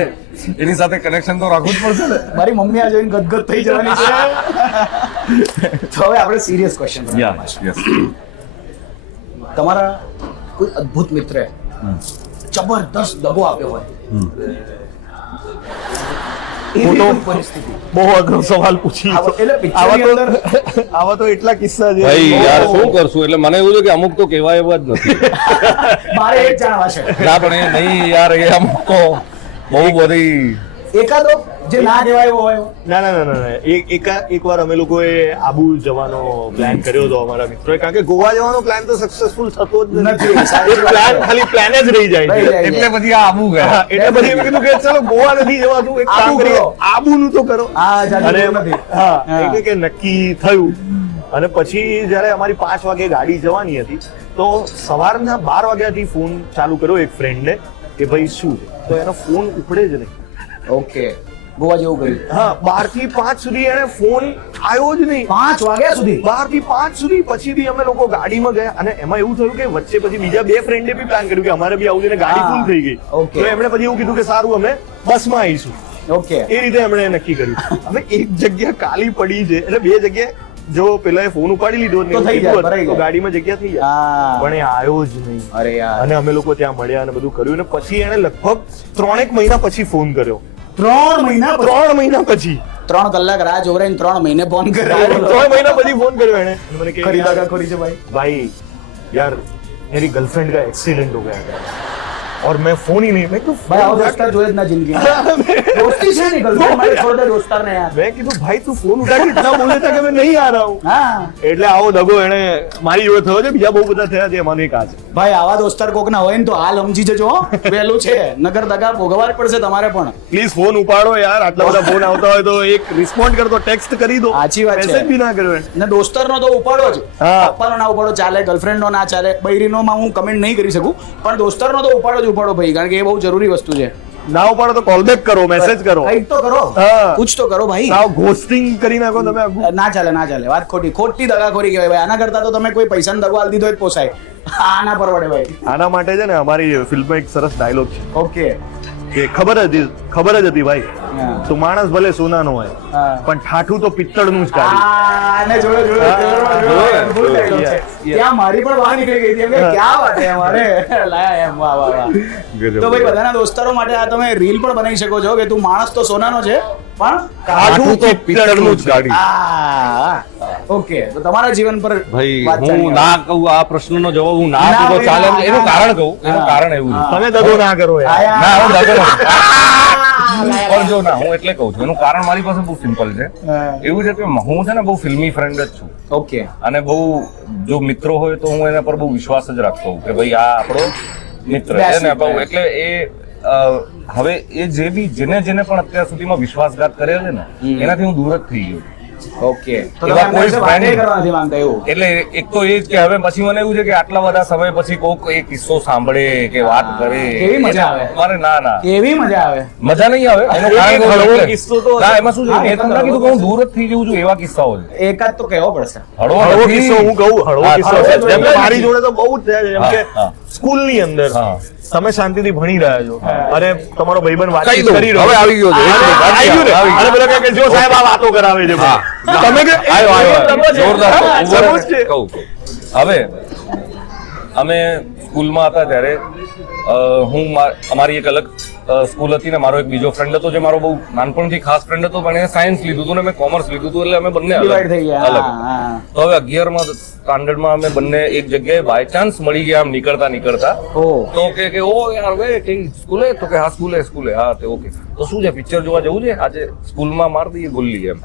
એની સાથે કનેક્શન તો રાખવું જ પડશે ને. મારી મમ્મી આ જોઈને ગદગદ થઈ જવાની છે. તો હવે આપણે સિરિયસ ક્વેશ્ચન યસ. તમારા કોઈ અદ્ભુત મિત્રે જબરદસ્ત દગો આપ્યો હોય એવી કોઈ પરિસ્થિતિ. બહુ અઘરો સવાલ પૂછી. એટલે પિક્ચરની અંદર આવા તો એટલા કિસ્સા છે. ભાઈ યાર શું કરશું એટલે મને એવું છે કે અમુક તો કહેવાય એવા જ નથી. મારે એ જ જાણવા છે. ના પણ એ નહીં યાર એ અમુક તો બહુ બધી એકાદો જે ના કહેવાય એવો હોય. ના ના ના ના એક વાર અમે લોકોએ આબુ જવાનો પ્લાન કર્યો હતો અમારા મિત્રોએ, કારણ કે ગોવા જવાનો પ્લાન તો સક્સેસફુલ થતો જ નથી. એ પ્લાન ખાલી પ્લાન જ રહી જાય રહી છે. જાય. એટલે પછી આ આબુ ગયા. હા, એટલે પછી એમ કીધું કે ચલો ગોવા નથી જવાતું, એક કામ આબુ કરીએ કરો. આબુનું તો કરો. હા, જાજુ અને દૂર નથી. હા, હા. એટલે કે નક્કી થયું. અને પછી જ્યારે અમારી 5 વાગે ગાડી જવાની હતી તો સવારના 12 વાગ્યાથી ફોન ચાલુ કર્યો એક ફ્રેન્ડને કે ભાઈ શું છે, તો એનો ફોન ઉપડે જ નહીં. ઓકે, ગોવા જેવું કર્યું. હા, 12 થી 5 સુધી એને ફોન આવ્યો જ નહીં. 5 વાગ્યા સુધી 12 થી 5 સુધી. પછી બી અમે લોકો ગાડીમાં ગયા અને એમાં એવું થયું કે વચ્ચે પછી બીજા 2 ફ્રેન્ડે બી પ્લાન કર્યું કે અમારે બી આવું છે ને ગાડી હા. ફૂલ થઈ ગઈ. Okay. તો એમણે પછી એવું કીધું કે સારું અમે બસમાં આવીશું. ઓકે. એ રીતે એમણે નક્કી કર્યું. હવે એક જગ્યા ખાલી પડી છે એટલે 2 જગ્યાએ જો પેલા ફોન ઉપાડી લીધો ને તો એવું થઈ જાય, કીધું ભરાઈ તો જાય. ગાડીમાં જગ્યા થઈ જાય. હા. પણ એ આવ્યો જ નહીં. અરે યાર, અને અમે લોકો ત્યાં મળ્યા અને બધું કર્યું અને પછી એને લગભગ 3 મહિના પછી ફોન કર્યો. 3 મહિના પછી? 3 મહિના પછી 3 કલાક રાહ જોવરાઈને 3 મહિને ફોન કર્યો. 3 મહિના પછી ફોન કર્યો એને. અને મને કહે ખરી યાર, દગાખોરી છે ભાઈ. भाई यार मेरी गर्लफ्रेंड का एक्सीडेंट हो गया था और मैं फोन ही नहीं, मैं तो ભાઈ આવો દોસ્તાર જોઈએ જ ના જિંદગીમાં. દોસ્તી છે ને ગર્લફ્રેન્ડ માટે છોડ દે દોસ્તારને યાર. मैं કીધું ભાઈ તું ફોન ઉઠા કે इतना बोले था कि मैं नहीं आ रहा हूँ. હા એટલે આવો દગો એને મારી જોડે થયો છે. બીજા બહુ બધા થયા છે, એમાંનો એક આ છે. ભાઈ આવા દોસ્તાર કોકના હોય ને તો હાલ સમજી જજો હો. વહેલું છે નગર દગા ભોગવવા જ પડશે તમારે પણ. પ્લીઝ ફોન ઉપાડો યાર. આટલા બધા ફોન આવતા હોય તો એક રિસ્પોન્ડ કરતો, ટેક્સ્ટ કરી દો. સાચી વાત છે. મેસેજ બી ના કર્યો એને. ને દોસ્તારનો તો ઉપાડો જ. હા. પપ્પાનો ના ઉપાડો ચાલે, ગર્લફ્રેન્ડનો ના ચાલે, બૈરીનો માં હું કમેન્ટ નહીં કરી શકું, પણ દોસ્તારનો તો ઉપાડો જ ઉપાડો ભાઈ, કારણ કે એ બહુ જરૂરી વસ્તુ છે. ના ઉપાડો તો કોલ બેક કરો, મેસેજ કરો. કંઈક તો કરો, હા. કુછ તો કરો ભાઈ. સાવ ઘોસ્ટિંગ કરી નાખો તમે આખું. ના ચાલે ના ચાલે, વાત ખોટી દગાખોરી કહેવાય ભાઈ. આના કરતા તો તમે કોઈ પૈસાનો દગો આલી દીધો જ પોસાય. આ ના પરવડે ભાઈ. આના માટે છે ને અમારી ફિલ્મમાં એક સરસ ડાયલોગ છે ઓકે. કે ખબર જ હતી ભાઈ, હા. તો માણસ ભલે સોનાનો હોય હા. પણ ઠાઠું તો પિત્તળનું જ કાઢી. આને જોયો. અદ્ભુત dialogue છે. ત્યાં મારી પણ બહાર નીકળી ગઈ હતી. એમ કે ક્યાં વાત છે અમારે લાયા એમ. વાહ વાહ વાહ. તો ભાઈ બધાના દોસ્તારો માટે આ તમે રીલ પણ બનાવી શકો છો કે તું માણસ તો સોનાનો છે પણ ઠાઠું તો પિત્તળનું જ કાઢી. ઓકે, તો તમારા જીવન પર ભાઈ વાત ચાલી હું ના કહું આ પ્રશ્નનો જવાબ હું ના ના આપું તો ભાઈ, ચાલે ના, એનું ના. કારણ કહું એનું હા. કારણ એવું છે. તમે દગો ના કરો યાર. આયા. ના હું દગો નથી. પણ જો ના હું એટલે કહું છું એનું કારણ મારી પાસે બહુ સિમ્પલ છે. એવું છે કે હું છે ને બહુ ફિલ્મી ફ્રેન્ડ જ છું. ઓકે. અને બહુ જો મિત્રો હોય તો હું એના પર બહુ વિશ્વાસ જ રાખતો હોઉં કે ભાઈ આ આપણો મિત્ર છે ને બહુ. એટલે એ હવે એ જે બી જેને પણ અત્યાર સુધીમાં વિશ્વાસઘાત કર્યો છે ને એનાથી હું દૂર જ થઈ ગયો. ઓકે. તો તમે કોઈ વાતે કરવા નથી માંગતા એવું? એટલે એક તો એ જ કે હવે પછી મને એવું છે કે આટલા બધા સમય પછી કોઈક એ કિસ્સો સાંભળે કે વાત કરે કેવી મજા આવે. મારે ના કેવી મજા આવે. મજા નહીં આવે. એનું કારણ હળવો કિસ્સો તો ના એમાં શું છે મેં તમને કીધું કે હું દૂર જ થઈ જઉં છું એવા કિસ્સાઓ છે. એકાદ તો કહેવો પડશે. હળવો કિસ્સો હું કહું હળવો કિસ્સો છે જેમ કે મારી જોડે તો બહુ જ છે. જેમ કે સ્કૂલની અંદર તમે શાંતિથી ભણી રહ્યા છો અને તમારો ભાઈબંધ વાતચીત કરી રહ્યો હવે આવી ગયો છે અને પેલો કે જો સાહેબ આ વાતો કરાવે છે તમે કે આવ્યો જોરદાર કહું. હવે અમે સ્કૂલમાં હતા ત્યારે અમારી એક અલગ સ્કૂલ હતી ને મારો એક બીજો ફ્રેન્ડ હતો જે મારો બહુ નાનપણથી ખાસ ફ્રેન્ડ હતો પણ એને સાયન્સ લીધું હતું ને મેં કોમર્સ લીધું હતું એટલે અમે બંને અલગ. તો હવે 11મા સ્ટાન્ડર્ડમાં અમે બંને એક જગ્યાએ બાય ચાન્સ મળી ગયા આમ નીકળતા તો કે ઓ યાર વે કે સ્કૂલે તો કે હા સ્કૂલે હા તે ઓકે તો શું છે પિક્ચર જોવા જવું છે આજે સ્કૂલમાં માર દઈએ ગોલ્લી એમ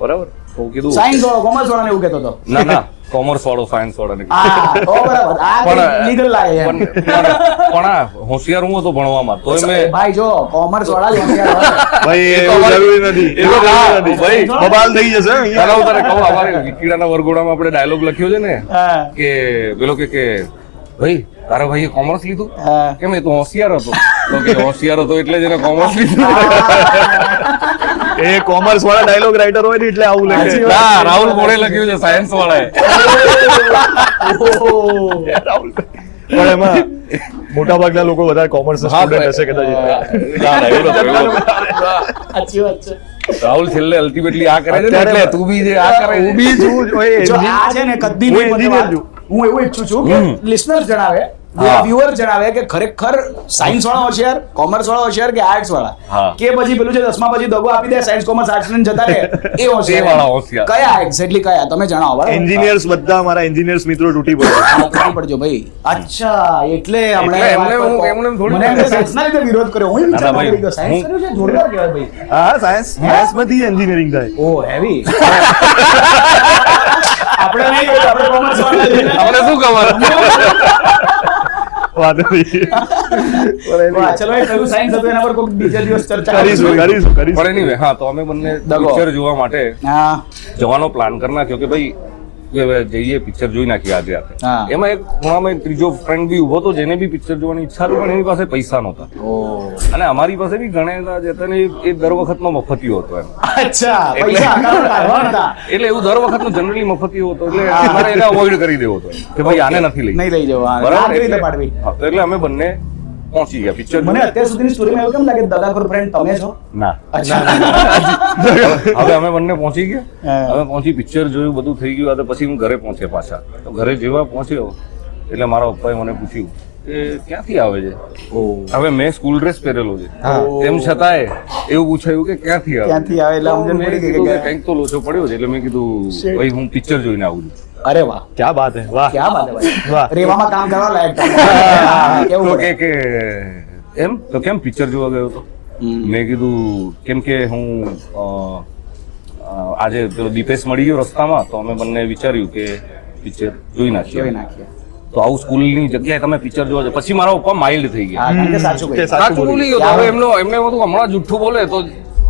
બરાબર. તો કીધું સાયન્સ વાળો કોમર્સ વાળાને એવું કહેતો હતો. ના કોમર્સ વાળો સાયન્સ વાળાને પણ હોશિયાર હું હતો ભણવામાં તો ભાઈ જો કોમર્સ વાળા જ હોશિયાર હોય. ભાઈ જરૂરી નથી ભાઈ બબાલ થઈ જશે. ચાલો તારે કહું અમારે વિકીડાના વરઘોડામાં આપણે ડાયલોગ લખ્યો છે ને કે પેલો કે ભાઈ તારા ભાઈએ કોમર્સ લીધું કેમ એ તો હોશિયાર હતો તો કે હોશિયાર હતો એટલે જ એને કોમર્સ લીધું. એ કોમર્સ વાળા ડાયલોગ રાઇટર હોય ને એટલે આવું લખે. ના રાહુલ મોડે લખ્યું છે સાયન્સ વાળાએ. પણ એમાં મોટા ભાગના લોકો વધારે કોમર્સ સ્ટુડન્ટ હશે કદાચ. સાચી વાત છે. રાહુલ છેલ્લે અલ્ટિમેટલી આ કરે છે એટલે તું બી જે આ કરે હું બી છું. જો આ છે ને કદી નહીં બનવા. હું એવું ઈચ્છું છું કે લિસનર જણાવે વ્યુઅર જણાવે કે ખરેખર સાયન્સ વાળા હોશિયાર કોમર્સ વાળા હોશિયાર કે આર્ટ્સ વાળા કે પછી પેલું છે 10મા પછી દગો આપી દે સાયન્સ કોમર્સ આર્ટ્સ ને જતા રહે એ હોશિયાર કયા એક્ઝેક્ટલી કયા તમે જણાવો. એન્જિનિયર્સ બધા મારા એન્જિનિયર્સ મિત્રો તૂટી પડજો ભાઈ. અચ્છા એટલે હમણાં મને એમને સાયન્સના લીધે વિરોધ કર્યો. હું વિચારવા કરી ગયો સાયન્સ કર્યું છે જોરદાર કહેવાય ભાઈ. હા સાયન્સ માંથી એન્જિનિયરિંગ થાય. ઓ હેવી. આપણે નહીં આપણે કોમર્સ વાળા આપણે શું ખબર વાત નહીં. ચલો એ કયું સાયન્સ હતું એના પર કોઈ બીજા દિવસ ચર્ચા કરીશું. પણ એનીવે હા તો અમે બંને પિક્ચર જોવા માટે જવાનો પ્લાન કરી નાખ્યો કે ભાઈ જઈએ પિક્ચર જોઈ નાખીએ આજે રાતે. એમાં એક ખૂણામાં એક ત્રીજો ફ્રેન્ડ બી ઉભો હતો જેને બી પિક્ચર જોવાની ઈચ્છા હતી પણ એની પાસે પૈસા નહોતા અને અમારી પાસે બી ગણેલા જતા ને એ દર વખતનો મફતિયો હતો એમ. અચ્છા પૈસા એટલે એવું દર વખતનો જનરલી મફતિયો હતો એટલે અમારે એને અવોઇડ કરી દેવો હતો કે ભાઈ આને નથી લઈ જવા બરાબર. એટલે અમે બંને પહોંચી ગયા પિક્ચર. મને અત્યાર સુધીની સ્ટોરીમાં એવું કેમ લાગે દગાખોર ફ્રેન્ડ તમે છો? ના. હવે અમે બંને પહોંચી ગયા. અમે પહોંચી પિક્ચર જોયું બધું થઈ ગયું અને પછી હું ઘરે પહોંચ્યા પાછા. તો ઘરે જેવા પહોંચ્યો એટલે મારા પપ્પાએ મને પૂછ્યું કે ક્યાંથી આવે છે. હવે મેં સ્કૂલ ડ્રેસ પહેરેલો છે તેમ છતાંય એવું પૂછાયું કે ક્યાંથી આવે એટલે સમજણ પડી ગઈ કે કંઈક તો લોચો પડ્યો છે એટલે મેં કીધું ભાઈ હું પિક્ચર જોઈને આવું છું. અરે વાહ ક્યાં બાત હે. વાહ ક્યાં બાત હે ભાઈ. વાહ રેવામાં કામ કરવા લાયક. કેવું કે એમ તો કેમ પિક્ચર જોવા ગયો હતો. મેં કીધું કેમ કે હું આજે પેલો દીપેશ મળી ગયો રસ્તામાં તો અમે બંને વિચાર્યું કે પિક્ચર જોઈ નાખીએ. તો આવું સ્કૂલની જગ્યાએ તમે પિક્ચર જોવા જાવ. પછી મારા પપ્પા માઇલ્ડ થઈ ગયા. સાચું બોલી ગયો. હવે એમને બધું હમણાં જુઠ્ઠું બોલે તો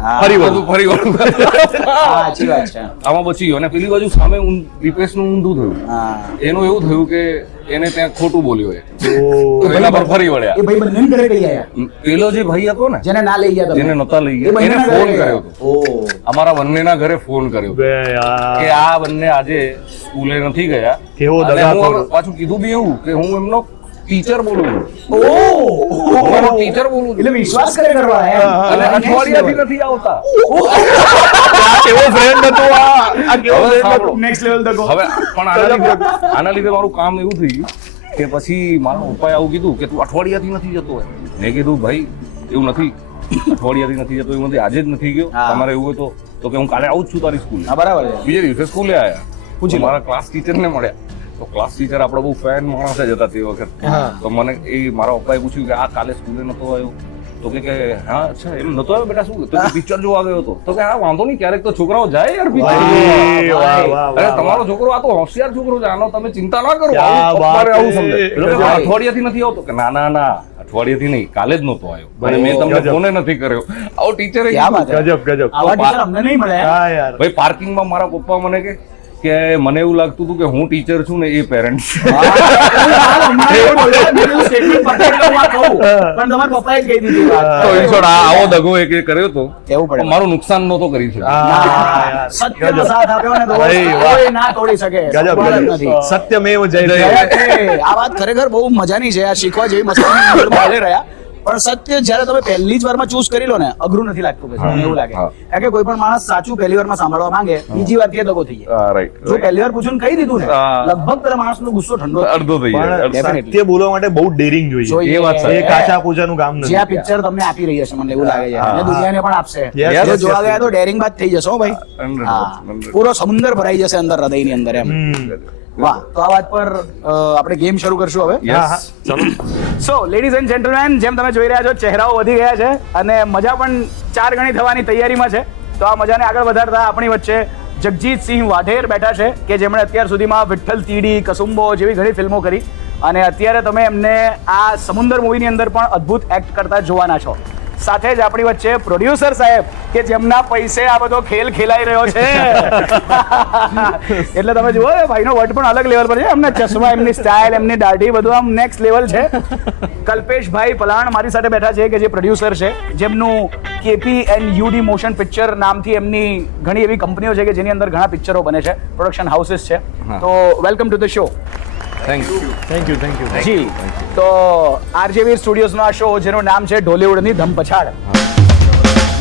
ફરી વળું સાચી વાત છે. આમાં બચી ગયો અને પેલી બાજુ સામે દીપેશનું ઊંધું થયું. એનું એવું થયું કે એને ત્યાં ખોટું બોલ્યું એના પર ફરી વળ્યા. એ ભાઈ બંને ઘરે કઈ આયા. પેલો જે ભાઈ હતો ને જેને ના લઈ ગયા જેને નતા લઈ ગયા એને ફોન કર્યો હતો. અમારા બંનેના ઘરે ફોન કર્યો કે આ બંને આજે સ્કૂલે નથી ગયા. કેવો દગાખોર. પાછું કીધું બી એવું કે હું એમનો ટીચર બોલું છું. ટીચર બોલું એટલે વિશ્વાસ કરે કરવા અને અઠવાડિયાથી નથી આવતા. કેવો ફ્રેન્ડ હતો આ કેવો ફ્રેન્ડ હતો. નેક્સ્ટ લેવલ દગો. હવે પણ આના લીધે મારું કામ એવું થઈ ગયું કે પછી મારા પપ્પાએ આવું કીધું કે તું અઠવાડિયાથી નથી જતો. મેં કીધું ભાઈ એવું નથી અઠવાડિયાથી નથી જતો એવું નથી આજે જ નથી ગયો. તમારે એવું હોય તો કે હું કાલે આવું જ છું તારી સ્કૂલ. બરાબર. બીજે દિવસે સ્કૂલે આવ્યા પૂછી મારા ક્લાસ ટીચરને મળ્યા. તો ક્લાસ ટીચર આપડે બહુ ફેન માણસ જ હતા તે વખત. તો મને એ મારા પપ્પાએ પૂછ્યું કે આ કાલે સ્કૂલે નતો આવ્યો તો કે હા અચ્છા એમ નતો આવ્યો બેટા, શું તો પિક્ચર જોવા ગયો હતો? તો કે હા વાંધો નહીં, ક્યારેક તો છોકરાઓ જાય યાર પિક્ચર જોવા. અરે તમારો છોકરો આ તો હોશિયાર છોકરો છે, આનો તમે ચિંતા ના કરો, આવું સમજે. અઠવાડિયાથી નથી આવતો કે ના અઠવાડિયાથી નહીં, કાલે જ નહોતો આવ્યો અને મેં તમને ફોન નથી કર્યો. આવો ટીચર ગજબ આવા ટીચર અમને નહીં મળે. હા યાર ભાઈ પાર્કિંગમાં મારા પપ્પા મને કે મને એવું લાગતું હતું કે હું ટીચર છું ને એ પેરેન્ટ. પણ તમારા પપ્પાએ જ કહી દીધું તો ઇન શોર્ટ આવો દગો એક કર્યો હતો, કેવું પડે. મારું નુકસાન નહોતો કરી શક્યો. સત્યનો સાથ આપ્યો ને તો ભાઈ, કોઈ ના તોડી શકે. ગજબ સવાલ જ ગજબ નથી. સત્યમેવ જયતે. આ વાત ખરેખર બહુ મજાની છે, આ શીખવા જેવી મસ્તી બોલી રહ્યા. પણ સત્ય જ્યારે તમે પહેલી જ વારમાં ચૂઝ કરી લો ને, અઘરું નથી લાગતું પછી, મને એવું લાગે. કારણ કે કોઈ પણ માણસ સાચું પહેલી વારમાં સાંભળવા માંગે, બીજી વાર કે દગો થઈ જાય. રાઈટ, જો પહેલી વાર પૂછીને કહી દીધું ને, લગભગ પેલા માણસનો ગુસ્સો ઠંડો થાય. અડધો થઈ જાય. પણ Definitely. સત્ય બોલવા માટે બહુ ડેરિંગ જોઈએ. એ વાત એ સાચી. કાચા પૂજાનું કામ જે આ નથી. પિક્ચર તમને આપી રહી હશે, મને એવું લાગે છે, અને દુનિયાને પણ આપશે. Yes, જો yes, જોવા yes. ગયા તો ડેરિંગ બાદ થઈ જશો ભાઈ. 100%, હા. 100%. પૂરો સમુદ્ર ભરાઈ જશે અંદર હૃદયની અંદર એમ. વાહ, તો આ વાત પર આપણે ગેમ શરૂ કરશું હવે. Yes. So ladies and gentleman, જેમ તમે જોઈ રહ્યા છો, ચહેરાઓ વધી ગયા છે અને મજા પણ 4 ગણી થવાની તૈયારીમાં છે. તો આ મજાને આગળ વધારતા આપણી વચ્ચે જગજીતસિંહ વાઢેર બેઠા છે, કે જેમણે અત્યાર સુધીમાં વિઠ્ઠલ તીડી, કસુંબો જેવી ઘણી ફિલ્મો કરી અને અત્યારે તમે એમને આ સમુદ્ર મૂવીની અંદર પણ અદ્ભુત એક્ટ કરતા જોવાના છો. સાથે જ આપણી વચ્ચે પ્રોડ્યુસર સાહેબ, કે જેમના પૈસે આ બધો ખેલ ખેલાઈ રહ્યો છે. એટલે તમે જુઓ ભાઈનો વટ પણ અલગ લેવલ પર છે. એમના ચશ્મા, એમની સ્ટાઇલ, એમની દાઢી બધું આમ નેક્સ્ટ લેવલ છે. કલ્પેશભાઈ પલાણ મારી સાથે બેઠા છે, કે જે પ્રોડ્યુસર છે, જેમનું KP&UD મોશન પિક્ચર નામથી એમની ઘણી એવી કંપનીઓ છે કે જેની અંદર ઘણા પિક્ચરો બને છે, પ્રોડક્શન હાઉસીસ છે. તો welcome to the show. Thank you. Thank you thank you. જી, તો RJ વીર સ્ટુડિયોઝનો આ શો, જેનું નામ છે ઢોલિવૂડની ધમપછાડ.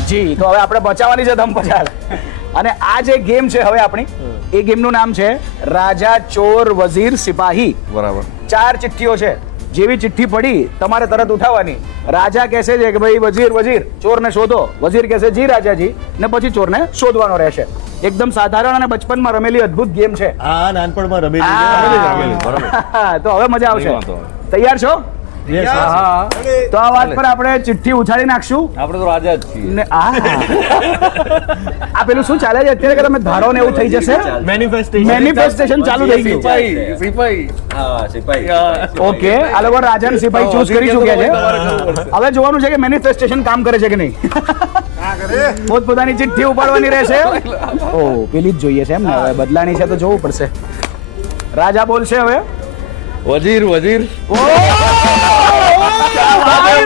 જી, તો હવે આપણે બચાવવાની છે ધમપછાડ. અને આ જે ગેમ છે હવે આપણી, એ ગેમનું નામ છે રાજા, ચોર, વઝીર, સિપાહી. બરાબર. 4 ચિઠ્ઠીઓ છે. જેવી ચિઠ્ઠી પડી તમારે તરત ઉઠાવવાની. રાજા કહેશે છે કે ભાઈ વઝીર વઝીર, ચોરને શોધો. વઝીર કહેશે જી રાજાજી, ને પછી ચોરને શોધવાનો રહેશે. એકદમ સાધારણ અને બચપનમાં રમેલી અદ્ભુત ગેમ છે. હા, નાનપણમાં રમેલી. તો હવે મજા આવશે. નહીં વાંધો. તૈયાર છો? Yes, yes. તો આ વાત પર આપણે ચિઠ્ઠી ઉછાળી નાખશું. આપણે તો રાજા જ છીએ. ને આ પેલું શું ચાલે છે અત્યારે, કે તમે ધારો ને એવું થઈ જશે? મેનિફેસ્ટેશન ચાલુ થઈ ગયું. સિપાહી. ઓકે, આ લોકો રાજા અને સિપાહી ચૂઝ કરી ચૂક્યા છે. હવે જોવાનું છે કે મેનિફેસ્ટેશન કામ કરે છે કે નહીં. પોતપોતાની ચિઠ્ઠી ઉપાડવાની રહેશે. ઓ પેલી જ જોઈએ છે એમ ને, હવે બદલાની છે તો જોવું પડશે. રાજા બોલશે હવે. વજીર.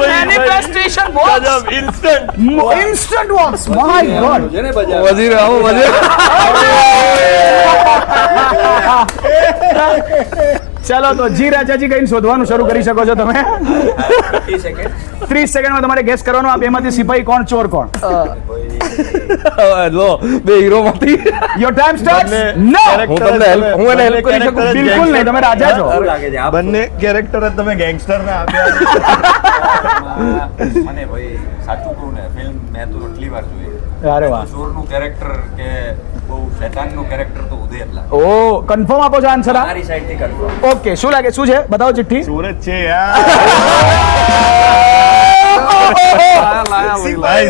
Manifestation instant works. My god. વજીર આવો વજીર. ચાલો તો જી રાજાજી કહીને શોધવાનું શરૂ કરી શકો છો તમે. 30 સેકન્ડમાં તમારે ગેસ કરવાનો. આ બેમાંથી સિપાહી કોણ, ચોર કોણ? લો, બે હીરો માંથી. યોર ટાઈમ સ્ટાર્ટ્સ નાઉ. હું એને હેલ્પ કરી શકું. બિલકુલ નહીં, તમે રાજા છો. બંને કેરેક્ટર જ તમે ગેંગસ્ટર ને આપ્યા. મને ભાઈ સાચું કહું ને, ફિલ્મ મેં તો એટલી વાર જોઈ. અરે વાહ. ચોરનું કેરેક્ટર કે બહુ શૈતાનનું કેરેક્ટર તો ઉદય જ લાગે. ઓ કન્ફર્મ આપો છો આન્સર? મારી સાઈડથી કરજો. ઓકે, શું લાગે, શું છે? બતાવો ચિઠ્ઠી. સુરત છે યાર.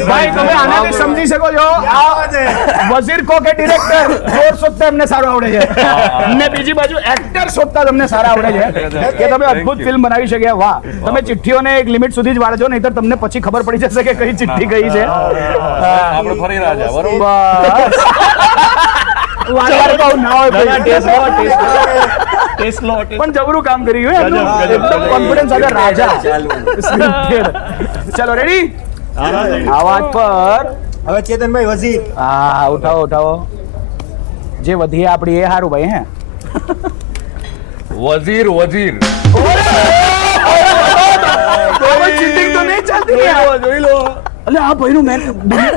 ભાઈ તમે આનાથી સમજી શકો છો, આ વઝીર કો કે ડિરેક્ટર ચોર શોધતા એમને સારું આવડે છે, ને બીજી બાજુ એક્ટર શોધતા તમને સારા આવડે છે, કે તમે અદ્ભુત ફિલ્મ બનાવી શક્યા. વાહ. તમે ચિઠ્ઠીઓને એક લિમિટ સુધી જ વાળજો, નહીતર તમને પછી ખબર પડી જશે કે કઈ ચિઠ્ઠી કઈ છે. આપણે ફરી રાજા, બરોબર. બસ. વાર કહું ના હોય ભાઈ. પણ જબરું કામ કર્યું હે. ગજબ, ગજબ, એકદમ ગજબ. કોન્ફિડન્સ સાથે રાજા. ચલો રેડી. આ વાત પર હવે ચેતનભાઈ વઝીર. હા, ઉઠાવો. જે વધી આપડી એ હારું ભાઈ. હે વજીર. ચીટિંગ તો નહીં ચાલતી ને. જોઈ લો. એટલે આ ભાઈનું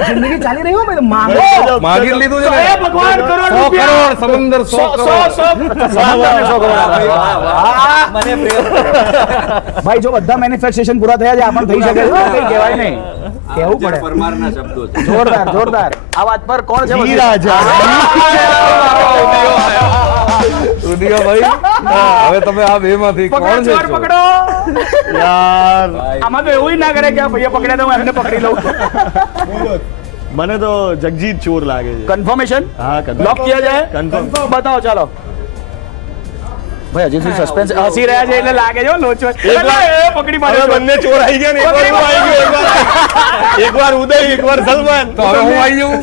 જિંદગી ચાલી રહી હોય ભાઈ, માંગો. માગી લીધું છે હે ભગવાન, કરોડ 100 રૂપિયા. કરોડ, સમંદર 100 કરોડ. સમંદરને 100 કરોડ. મને પ્રેમ ભાઈ જો બધા મેનિફેસ્ટેશન પૂરા થયા છે, આ પણ થઈ શકે છે. કઈ કહેવાય નહીં, કહેવું પડે. પરમારના શબ્દો છે. જોરદાર. આ વાત પર કોણ છે? જી રાજા. ઉદિયા ભાઈ હવે તમે આ બે માંથી પકડો કોણ છે ચોર ચોર? પકડો યાર આમાં તો એવું ના કરે કે આ ભૈયા પકડ્યા તો હું એમને પકડી લઉં મને તો જગજીત ચોર લાગે છે કન્ફર્મેશન હા લોક કિયા જાય કન્ફર્મ બતાવો ચાલો ભાઈ હજી સુધી સસ્પેન્સ હસી રહ્યા છે એટલે લાગે છે હો, લોચો વાર- એ પકડી હવે પાડ્યો બંને ચોર આવી ગયા ને એકવાર હું આવી ગયો એકવાર ઉદય એકવાર સલમાન તો હવે હું આવી જાઉં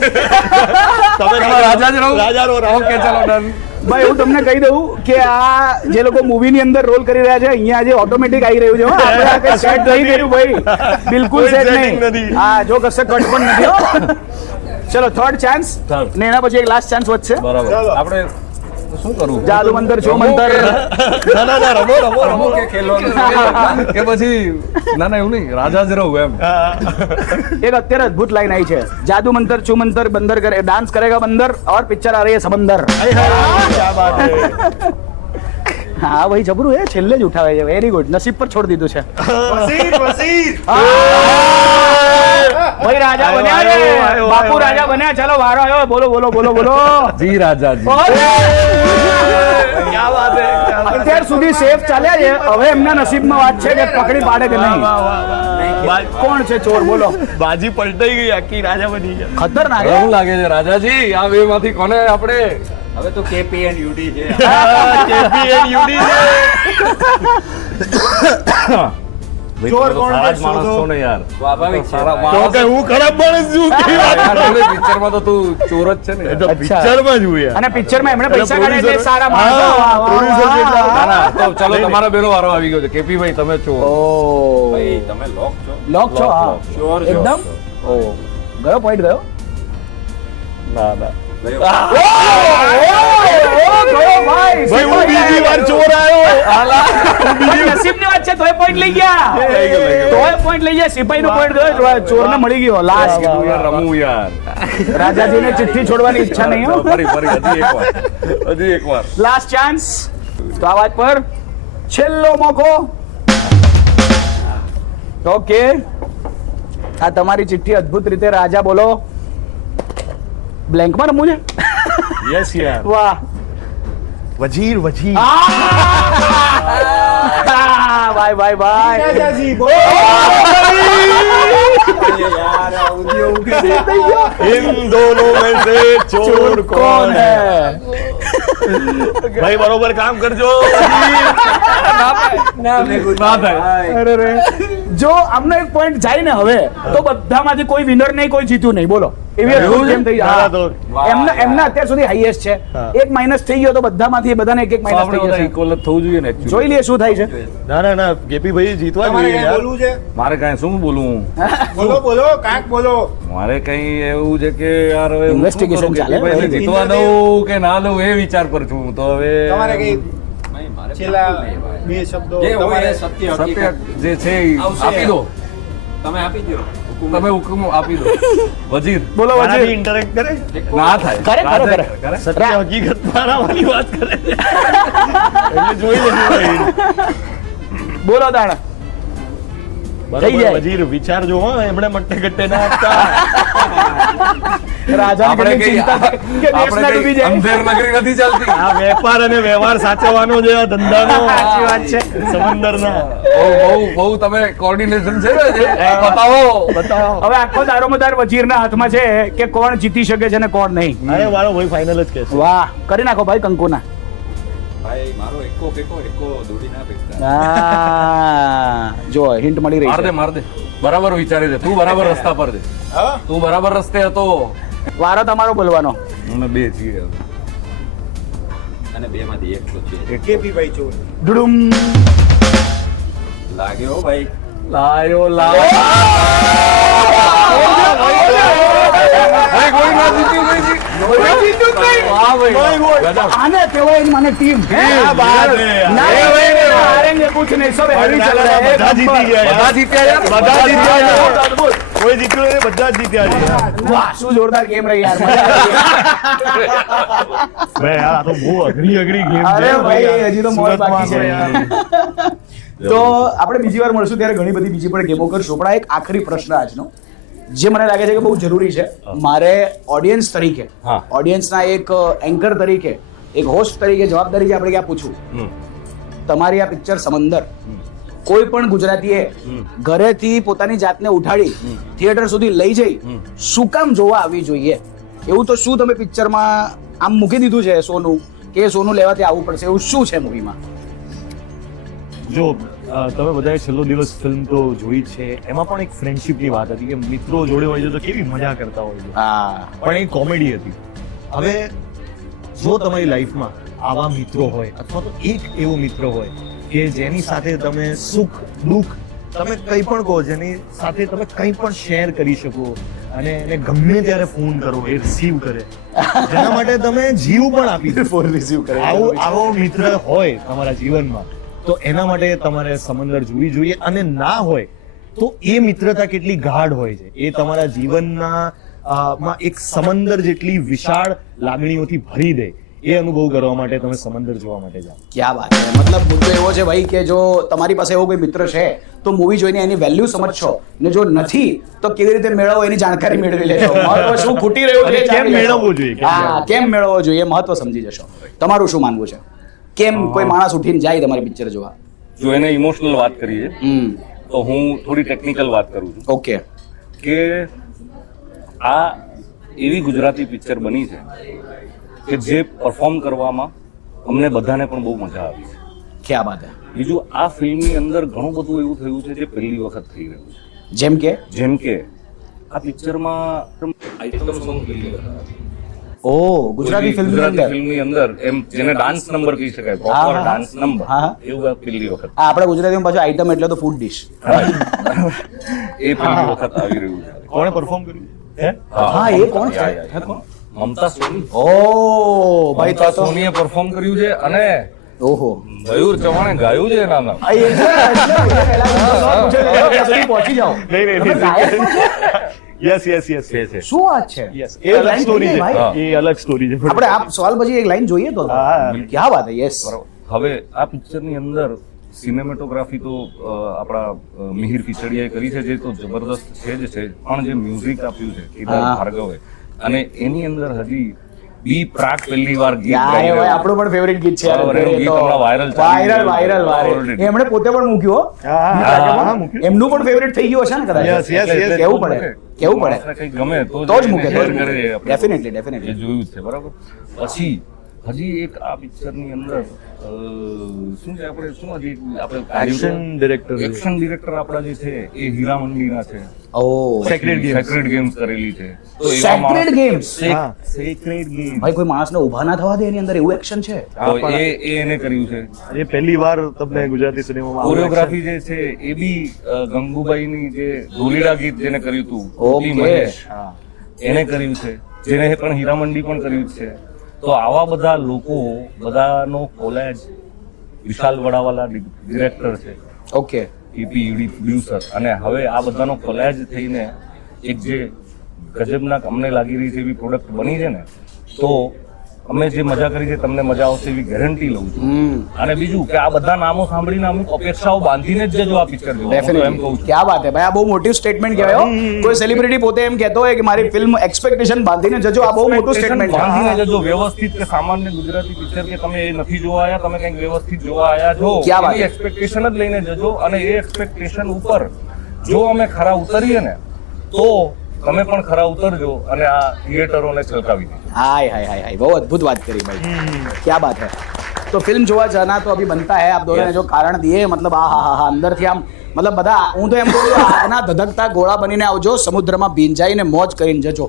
તમે રાજા જ રહું? રાજા રહો ઓકે ચાલો ડન ભાઈ હું તમને કહી દઉં કે આ જે લોકો મૂવી ની અંદર રોલ કરી રહ્યા છે અહીંયા આજે ઓટોમેટિક આવી રહ્યું છે હો. આપણે આ કંઈ સેટ નહીં કર્યું ભાઈ બિલકુલ કોઈ સેટ setting નહીં નથી. હા જો કશે કટ પણ નથી હો. ચલો થર્ડ ચાન્સ Third. ને એના પછી એક લાસ્ટ ચાન્સ વધશે બરાબર આપણે શું કરવું જાદુ મંતર છો મંતર ના રમો રમો રમો કે ખેલો કે પછી ના ના એવું નહીં રાજા જ રહું એમ एक અત્યારે અદ્ભુત લાઈન आई છે જાદू मंतर छू मंतर बंदर करे डांस करेगा बंदर और पिक्चर आ रही है समंदर क्या बात है હા ભાઈ જબરું હે છેલ્લે જ ઉઠાવે છે વેરી ગુડ નસીબ પર છોડ દીધું છે ભાઈ રાજા બન્યા છે આયો, બાપુ આયો, રાજા બન્યા ચાલો વારો આવ્યો બોલો બોલો બોલો બોલો જી રાજાજી क्या बात है અત્યાર સુધી સેફ ચાલ્યા છે હવે એમના નસીબમાં વાત છે કે પકડી પાડે કે નહીં કોણ છે ચોર બોલો બાજી પલટાઈ ગઈ આખી રાજા બની ગયા ખતરનાક હે? એવું લાગે છે રાજાજી આ બે માંથી કોને આપણે હવે તો કેપી એન્ડ યુડી છે KPNUD ચોર કોણ માણસ છો ને યાર સ્વાભાવિક છે સારા ભાઈ. તો કે હું ખરાબ માણસ છું પિક્ચર માં તો તું ચોર જ છે ને એ તો પિક્ચર માં જ હું યાર અને પિક્ચરમાં એમણે એટલે પૈસા કાઢ્યા એટલે producer- સારા માણસો હા, વાહ, વાહ, producer વાહ. જેટલા- ના ના તો ચલો તમારો બેનો વારો આવી ગયો છે કેપી ભાઈ તમે છો ઓ ભાઈ તમે લોક છો લોક છો હા શ્યોર છો એકદમ ઓ ગયો પોઈન્ટ ગયો ના ના ગયો. ગયો ભાઈ ભાઈ હું બીજી વાર ચોર આવ્યો નસીબની વાત છે તોય પોઈન્ટ લઈ ગયા તોય પોઈન્ટ લઈ ગયા સિપાહીનો પોઈન્ટ ગયો ચોરને મળી ગયો લાસ્ટ તું યાર રમું યાર રાજાજીને ચિઠ્ઠી છોડવાની ઈચ્છા નહીં હો ફરી હજી એકવાર લાસ્ટ ચાન્સ તો આ વાત પર છેલ્લો મોકો ઓકે આ તમારી ચિઠ્ઠી અદ્ભુત રીતે રાજા બોલો બ્લેન્કમાં રમવું છે યસ યાર વાહ વજીર વજીર ભાઈ ભાઈ ભાઈ યાર આ ઉદ્યો ઉગે છે. इन दोनों में से चोर कौन है भाई बरोबर काम करजो ના થાય અરે રે જો આમનો એક પોઈન્ટ જાય ને હવે તો બધામાંથી કોઈ વિનર નહીં કોઈ જીત્યું નહીં બોલો એવી એવું છે? કેમ થઈ ના, હા. તો એમના એમના અત્યાર સુધી હાઈએસ્ટ છે હા. એક માઇનસ થઈ ગયો તો બધામાંથી બધાને એક એક માઇનસ આપણે થઈ બધા જશે ઇક્વલ જ થવું જોઈએ ને actually. જોઈ લઈએ શું થાય છે ના ના ના કેપી ભાઈ જીતવા જોઈએ યાર મારે કાંઈ શું બોલવું બોલો કાંઈક બોલો મારે કઈ એવું છે કે યાર હવે હું શું Investigation કરું? ચાલે. કેપીભાઈને જીતવા દઉં કે ના દઉં એ વિચાર પર છું તો હવે તમારે કઈ ભાઈ, મારે છેલ્લા પણ નહીં, ભાઈ. બે શબ્દો જે હોય તમારે એ સત્ય સત્ય હકીકત જે છે એ આવશે. આપી દો તમે આપી દો હુકુમ. તમે હુકમ આપી દો વજીર બોલો મારાથી વજીર interact કરે ના થાય કરે, કરે, ના કરે. થાય. સત્ય હકીકત મારાવાની વાત કરે એટલે જોઈ લેજો ભાઈ. બોલો તાણ થઈ બરોબર જાય. વજીર વિચારજો હો એમણે મટ્ટે ગટ્ટે ના આપતા રાજાની આપણે કેટલી કઈ ચિંતા છે કે દેશ આપણે ના કઈ ડૂબી જાય અંધેર નગરી નથી ચાલતી આ વેપાર અને વ્યવહાર સાચવવાનો છે આ ધંધાનો સાચી વાત છે. સમંદરના બહુ તમે કોર્ડિનેશન છે ને જે બતાવો હવે આખો દારોમદાર વજીરના હાથમાં છે કે કોણ જીતી શકે છે ને કોણ નહીં અરે મારો ભાઈ ફાઇનલ જ કહેશે વાહ કરી નાખો ભાઈ કંકુના ભાઈ મારો એકો ફેકો એકો દોડી ના ફેંકતા હા જો હિન્ટ મળી રહી માર દે છે માર દે બરાબર વિચારી દે તું બરાબર રસ્તા પર છે તું બરાબર રસ્તે હતો વારો તમારો બોલવાનો અમે બે છીએ અને બે માંથી એક તો છે કેપી ભાઈ ચોર ડુડુમ લાગ્યો ભાઈ લાયો ભાઈ કોઈ ના જીત્યું વાહ ભાઈ ગજબ. આને કહેવાય મને ટીમ हारेंगे कुछ नहीं सब हैवी चल रहा है બધા જીતી ગયા બધા જીત્યા યાર બધા જીત્યા યાર. અદ્ભુત. કોઈ જીત્યું નહીં બધા જ જીત્યા છે વાહ શું જોરદાર ગેમ રહી યાર મજા આવી. ભાઈ યાર આ તો બહુ અઘરી ગેમ અરે ભાઈ હજી તો મોજ બાકી છે યાર તો આપણે બીજી વાર મળશું ત્યારે ઘણી બધી બીજી પણ ગેમો કરશું પણ આ એક આખરી પ્રશ્ન આજનો જે મને લાગે છે કે બહુ જરૂરી છે મારે ઓડિયન્સ તરીકે હા. ઓડિયન્સના એક એન્કર તરીકે એક હોસ્ટ તરીકે જવાબદારી જે આપણે ક્યાં પૂછું, તમારી આ પિક્ચર સમંદર કોઈ પણ ગુજરાતીએ ઘરેથી પોતાની જાતને ઉઠાડી થિયેટર સુધી લઈ જઈ શું કામ જોવા આવી જોઈએ? એવું તો શું તમે પિક્ચરમાં આમ મૂકી દીધું છે સોનું કે સોનું લેવાથી આવવું પડશે, એવું શું છે મૂવીમાં? જો તમે બધાએ છેલ્લો દિવસ ફિલ્મ તો જોઈ જ છે, એમાં પણ એક ફ્રેન્ડશિપની વાત હતી કે મિત્રો જોડે હોય છે તો કેવી મજા કરતા હોય છે, હા, પણ એ કોમેડી હતી. હવે જો તમારી લાઈફમાં આવા મિત્રો હોય અથવા તો એક એવો મિત્ર હોય કે જેની સાથે તમે સુખ દુઃખ તમે કંઈ પણ કહો, જેની સાથે તમે કંઈ પણ શેર કરી શકો અને એને ગમે ત્યારે ફોન કરો એ રિસીવ કરે, જેના માટે તમે જીવ પણ આપી દો, ફોન રિસીવ કરે, આવો મિત્ર હોય તમારા જીવનમાં તો એના માટે તમારે સમંદર જોવી જોઈએ. અને ના હોય તો એ મિત્રતા કેટલી ગાઢ હોય છે, એ તમારા જીવનના માં એક સમંદર જેટલી વિશાળ લાગણીઓથી ભરી દે, એ અનુભવ કરવા માટે તમે સમંદર જોવા માટે જાઓ. ક્યાં વાત છે. મતલબ મુદ્દો એવો છે ભાઈ કે જો તમારી પાસે એવો કોઈ મિત્ર છે તો મૂવી જોઈને એની વેલ્યુ સમજશો, ને જો નથી તો કેવી રીતે મેળવવો એની જાણકારી મેળવી લેશો. મહત્વ શું ખૂટી રહ્યું છે, કેમ મેળવવો જોઈએ, હા, કેમ મેળવવો જોઈએ, મહત્વ સમજી જશો. તમારું શું માનવું છે? કેમ કોઈ માણસ ઉઠીને જાય તમારી પિક્ચર જોવા? જો એને ઇમોશનલ વાત કરીએ તો હું થોડી ટેકનિકલ વાત કરું છું. ઓકે. કે આ એવી ગુજરાતી પિક્ચર બની છે કે જે પરફોર્મ કરવામાં અમને બધાને પણ બહુ મજા આવી છે. ક્યાં વાત છે. બીજું આ ફિલ્મની અંદર ઘણું બધું એવું થયું છે જે પહેલી વખત થઈ રહ્યું છે. જેમ કે આ પિક્ચરમાં આઇટમ સોંગ પહેલી વખત આવ્યું. ગુજરાતી ફિલ્મની અંદર એમ જેને ડાન્સ નંબર કહી શકાય, પ્રોપર ડાન્સ નંબર, એવું પહેલી વખત. આપણા ગુજરાતીમાં પાછું આઈટમ એટલે તો ફૂડ ડિશ, એ પહેલી વખત આવી રહ્યું છે. કોણે પરફોર્મ કર્યું? હા, એ કોણ છે? મમતા સોની. ઓ ભાઈ, મમતા સોનીએ પરફોર્મ કર્યું છે અને ઓહો, મયુર ચૌહાણે ગાયું છે એના નામ. પહોંચી જાઓ. યસ શું વાત છે? એ અલગ સ્ટોરી છે, એ અલગ સ્ટોરી છે. આપણે આ સવાલ પછી એક લાઈન જોઈએ તો ક્યાં વાત છે. યસ. હવે આ પિક્ચરની અંદર સિનેમેટોગ્રાફી તો આપણા મિહિર ખીચડીયાએ કરી છે, જે તો જબરદસ્ત છે જ છે, પણ જે મ્યુઝિક આપ્યું છે કેદાર ભાર્ગવે, અને એની અંદર હજી બી પ્રાક પહેલી વાર ગીત ગાઈ રહ્યો છે. આપણું પણ ફેવરિટ ગીત છે. બરાબર, એનું ગીત હમણાં વાયરલ. એમણે પોતે પણ મૂક્યું. એમનું પણ ફેવરિટ થઈ ગયું હશે ને કદાચ. કેવું પડે માણસને કંઈક ગમે તો જ મૂકે. ડેફિનેટલી ડેફિનેટલી એ જોયું જ છે. બરાબર. પછી હજી એક આ પિક્ચરની અંદર શું છે, આપણે શું હજી આપણે એક્શન ડિરેક્ટર આપણા જે છે એ હીરા મંડીના છે. સેક્રેડ ગેમ્સ કરેલી છે. તો એવા સેક્રેડ ગેમ્સ. સેક્રેડ ગેમ્સ ભાઈ, કોઈ માણસને ઊભા ના થવા દે એની અંદર, એવું એક્શન છે. તો એ એને કર્યું છે. એ પહેલી વાર તમને ગુજરાતી સિનેમામાં કોરિયોગ્રાફી જે છે એ બી ગંગુબાઈની જે ધોલીડા ગીત જેને કર્યું હતું, ઓકે. મહેશ, એને કર્યું છે. જેને પણ હીરા મંડી પણ કર્યું છે. તો આવા બધા લોકો બધાનો કોલેજ વિશાલ વડાવાલા ડિરેક્ટર છે, ઓકે, ઈપી પ્રોડ્યુસર, અને હવે આ બધાનો કોલેજ થઈને એક જે ગજબના અમને લાગી રહી છે એવી પ્રોડક્ટ બની છે ને, તો અમે જે મજા કરી છે તમને મજા આવશે એવી ગેરંટી લઉં છું. અને બીજું કે આ બધા નામો સાંભળીને અમુક અપેક્ષાઓ બાંધીને જ જજો આ પિક્ચર જોવા. એમ કહું છું. ક્યાં વાત છે ભાઈ, આ બહુ મોટી સ્ટેટમેન્ટ કહેવાય હો. કોઈ સેલિબ્રિટી પોતે એમ કહેતો હોય કે મારી ફિલ્મ એક્સપેક્ટેશન બાંધીને જજો, આ બહુ મોટું સ્ટેટમેન્ટ છે. બાંધીને જજો, વ્યવસ્થિત કે સામાન્ય ગુજરાતી પિક્ચર કે તમે એ નથી જોવા આવ્યા, તમે કંઈક વ્યવસ્થિત જોવા આવ્યા છો, એની એક્સપેક્ટેશન જ લઈને જજો. અને એ એક્સપેક્ટેશન ઉપર જો અમે ખરા ઉતરીએ ને તો તમે પણ ખરા ઉતરજો અને આ થિયેટરોને છલકાવી દો. हाय हाय हाय हाय, बहुत अद्भुत बात करी भाई, क्या बात है. तो फिल्म જોવા जाना तो अभी बनता है. आप दोनों ने जो कारण दिए, मतलब આ અંદર થી આમ મતલબ બધા, હું તો એમ કહું છું આગના ધધકતા ગોળા બનીને આવજો, સમુદ્રમાં ભીંજાઈને મોજ કરીને જજો,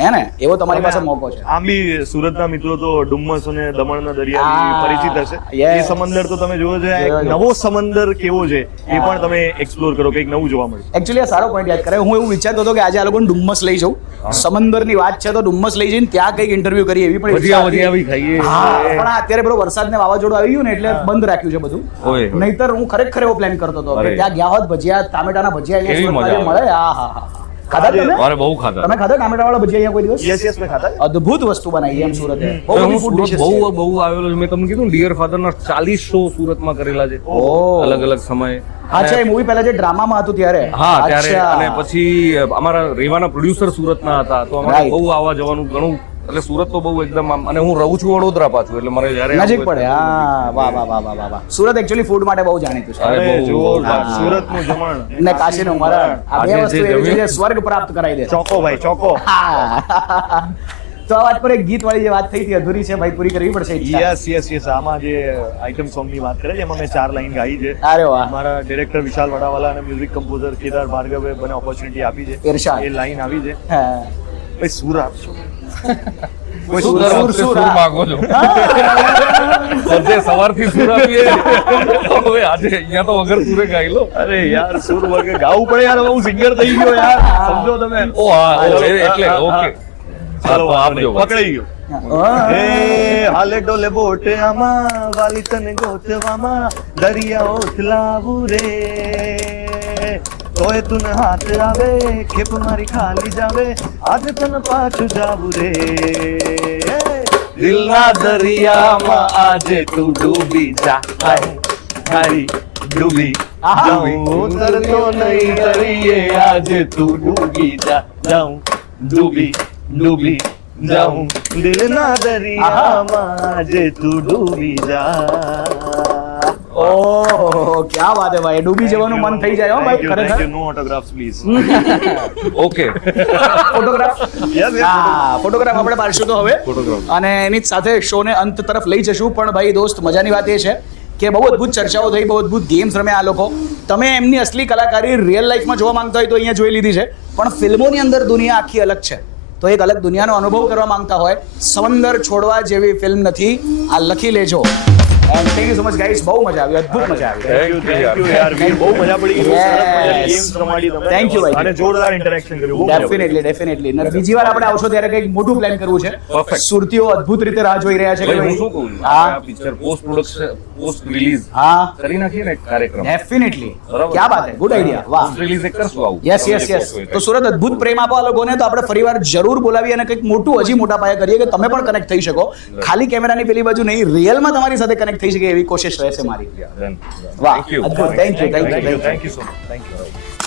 હે ને? એવો તમારી પાસે મોકો છે. આમ બી સુરતના મિત્રો તો ડુમ્મસ અને દમણના દરિયાથી પરિચિત હશે. એ સમંદર તો તમે જોવો છે, નવો સમંદર કેવો છે એ પણ તમે એક્સપ્લોર કરો, કંઈક નવું જોવા મળે. એકચ્યુઅલી આ સારો પોઈન્ટ યાદ કરે. હું એવું વિચારતો હતો કે આજે આ લોકોને ડુમ્મસ લઈ જાઉં, સમંદરની વાત છે તો ડુમ્મસ લઈ જઈને ત્યાં કંઈક ઇન્ટરવ્યુ કરીએ એવી પણ ઈચ્છા હતી. પણ અત્યારે બરો વરસાદ ને વાવાઝોડું આવી ગયું ને એટલે બંધ રાખ્યું છે બધું. નહીતર હું ખરેખર એવો પ્લાન કરતો હતો કે ત્યાં ગયા હોત, ભજીયા, ટામેટાના ભજીયા અહીંયા મળે. હા, ખાધા તમે? અરે બહુ ખાધા. તમે ખાધા ટામેટા વાળા ભજીયા અહીંયા કોઈ દિવસ? યસ મેં ખાધા. અદ્ભુત વસ્તુ બનાવી એમ સુરતે. બહુ આવેલો છે. મેં તમને કીધું ડિયર ફાધરના 40 શો સુરતમાં કરેલા છે, અલગ અલગ સમયે. અચ્છા, એ મૂવી પહેલા જે ડ્રામામાં હતું ત્યારે? હા, ત્યારે. અને પછી અમારા રેવાના પ્રોડ્યુસર સુરતના હતા, તો અમારે બહુ આવવા જવાનું ઘણું એટલે સુરત તો બહુ એકદમ આમ, અને હું રહું છું વડોદરા પાછું, એટલે મને જ્યારે નજીક આવું પડે. હા, વાહ વાહ વાહ વાહ વાહ વાહ. સુરત એકચ્યુઅલી ફૂડ માટે બહુ જાણીતું છે. અરે અરે બહુ જોરદાર સુરતનું જમણ ને કાશીનું મરણ, આ બે આજે વસ્તુ જે એવી છે જમ્યું. જે સ્વર્ગ પ્રાપ્ત કરાવી દે. ચોકો ભાઈ ચોકો. હા. તો આ વાત પર એક ગીત વાળી જે વાત થઈ હતી અધૂરી છે ભાઈ, પૂરી કરવી પડશે ઈચ્છા. યસ આમાં જે આઇટમ સોંગ ની વાત કરે છે એમાં મેં 4 લાઈન ગાઈ છે. અરે વાહ. મારા ડિરેક્ટર વિશાલ વડાવાલા અને મ્યુઝિક કમ્પોઝર કેદાર ભાર્ગવે મને ઓપોર્ચ્યુનિટી આપી છે. ઇરશાદ. એ લાઈન આવી છે. હા. ભાઈ સુર આપશો. કોઈ સુર, સુર સુર, સુર હા. માંગો છો બધે સવારથી સુર આપીએ હવે આજે અહીંયા તો વગર સુરે ગાઈ લો. અરે યાર સુર વગર ગાવું પડે યાર, હું સિંગર થઈ ગયો યાર, સમજો તમે. ઓ હા એટલે ઓકે ચાલો આપજો પકડાઈ ગયો. એ હાલે ડોલે બોટ આમાં વાલી તને ગોતવામાં દરિયા ઓથલાવું રે, તોય તું હાથ આવે ખેપ મારી ખાલી જાવે આજ તને પાછું જાવું રે, દિલના દરિયામાં આજે તું ડૂબી જા, ખારી ડૂબી જાઉં તરતો નહીં દરિયે આજે તું ડૂબી જા, જાઉં ડૂબી જાઉં દિલના દરિયામાં આજે તું ડૂબી જા. ઓહ, ક્યાં વાત હે ભાઈ, ડૂબી જવાનું મન થઈ જાય હો ભાઈ ખરેખર. નો ઓટોગ્રાફ્સ પ્લીઝ. Okay photograph. યસ હા, ફોટોગ્રાફ આપણે પાડશું તો હવે, ફોટોગ્રાફ અને એની જ સાથે શોને અંત તરફ લઈ જશું. પણ ભાઈ દોસ્ત, મજાની વાત એ છે કે બહુ અદ્ભુત ચર્ચાઓ થઈ, બહુ અદ્ભુત ગેમ્સ રમ્યા આ લોકો. તમે એમની અસલી કલાકારી રિયલ લાઈફમાં જોવા માંગતા હોય તો અહીંયા જોઈ લીધી છે, પણ ફિલ્મોની અંદર દુનિયા આખી અલગ છે. તો એક અલગ દુનિયાનો અનુભવ કરવા માંગતા હોય, સમંદર છોડવા જેવી ફિલ્મ નથી, આ લખી લેજો. And thank you so much guys, બહુ મજા આવી, અદ્ભુત મજા આવી. થેન્ક યુ યાર, વીર બહુ મજા પડી ગઈ. Yes. સરસ મજાની games રમાડી તમે. Thank you ભાઈ. અને જોરદાર ઇન્ટરેક્શન કર્યું. બહુ મજા પડી. ડેફિનેટલી. અને બીજી વાર આપણે આવશો ત્યારે કંઈક મોટું પ્લાન કરવું છે. Perfect. સુરતીઓ અદ્ભુત રીતે રાહ જોઈ રહ્યા છે કે ભાઈ હું ભાઈ. શું કહું છું, હા. આ picture post production post release હા, કરી નાખીએ ને એક કાર્યક્રમ. ડેફિનેટલી. બરાબર. ક્યાં બાત હે, ગુડ આઈડિયા. વાહ. પોસ્ટ રિલીઝ એક કરશું આવું. યસ યસ તમે યસ. કહો છો એ તો સુરત અદ્ભુત પ્રેમ આપો આ લોકોને, તો આપણે ફરીવાર જરૂર બોલાવી અને કંઈક મોટું હજી મોટા પાયે કરીએ કે તમે પણ કનેક્ટ થઈ શકો. ખાલી કેમેરાની પેલી બાજુ નહીં, રિયલમાં તમારી સાથે કનેક્ટ થઈ શકે એવી કોશિશ રહેશે મારી. Yeah, then, વાહ, thank you. અદ્ભુત. Thank you. Thank you so much. Thank you.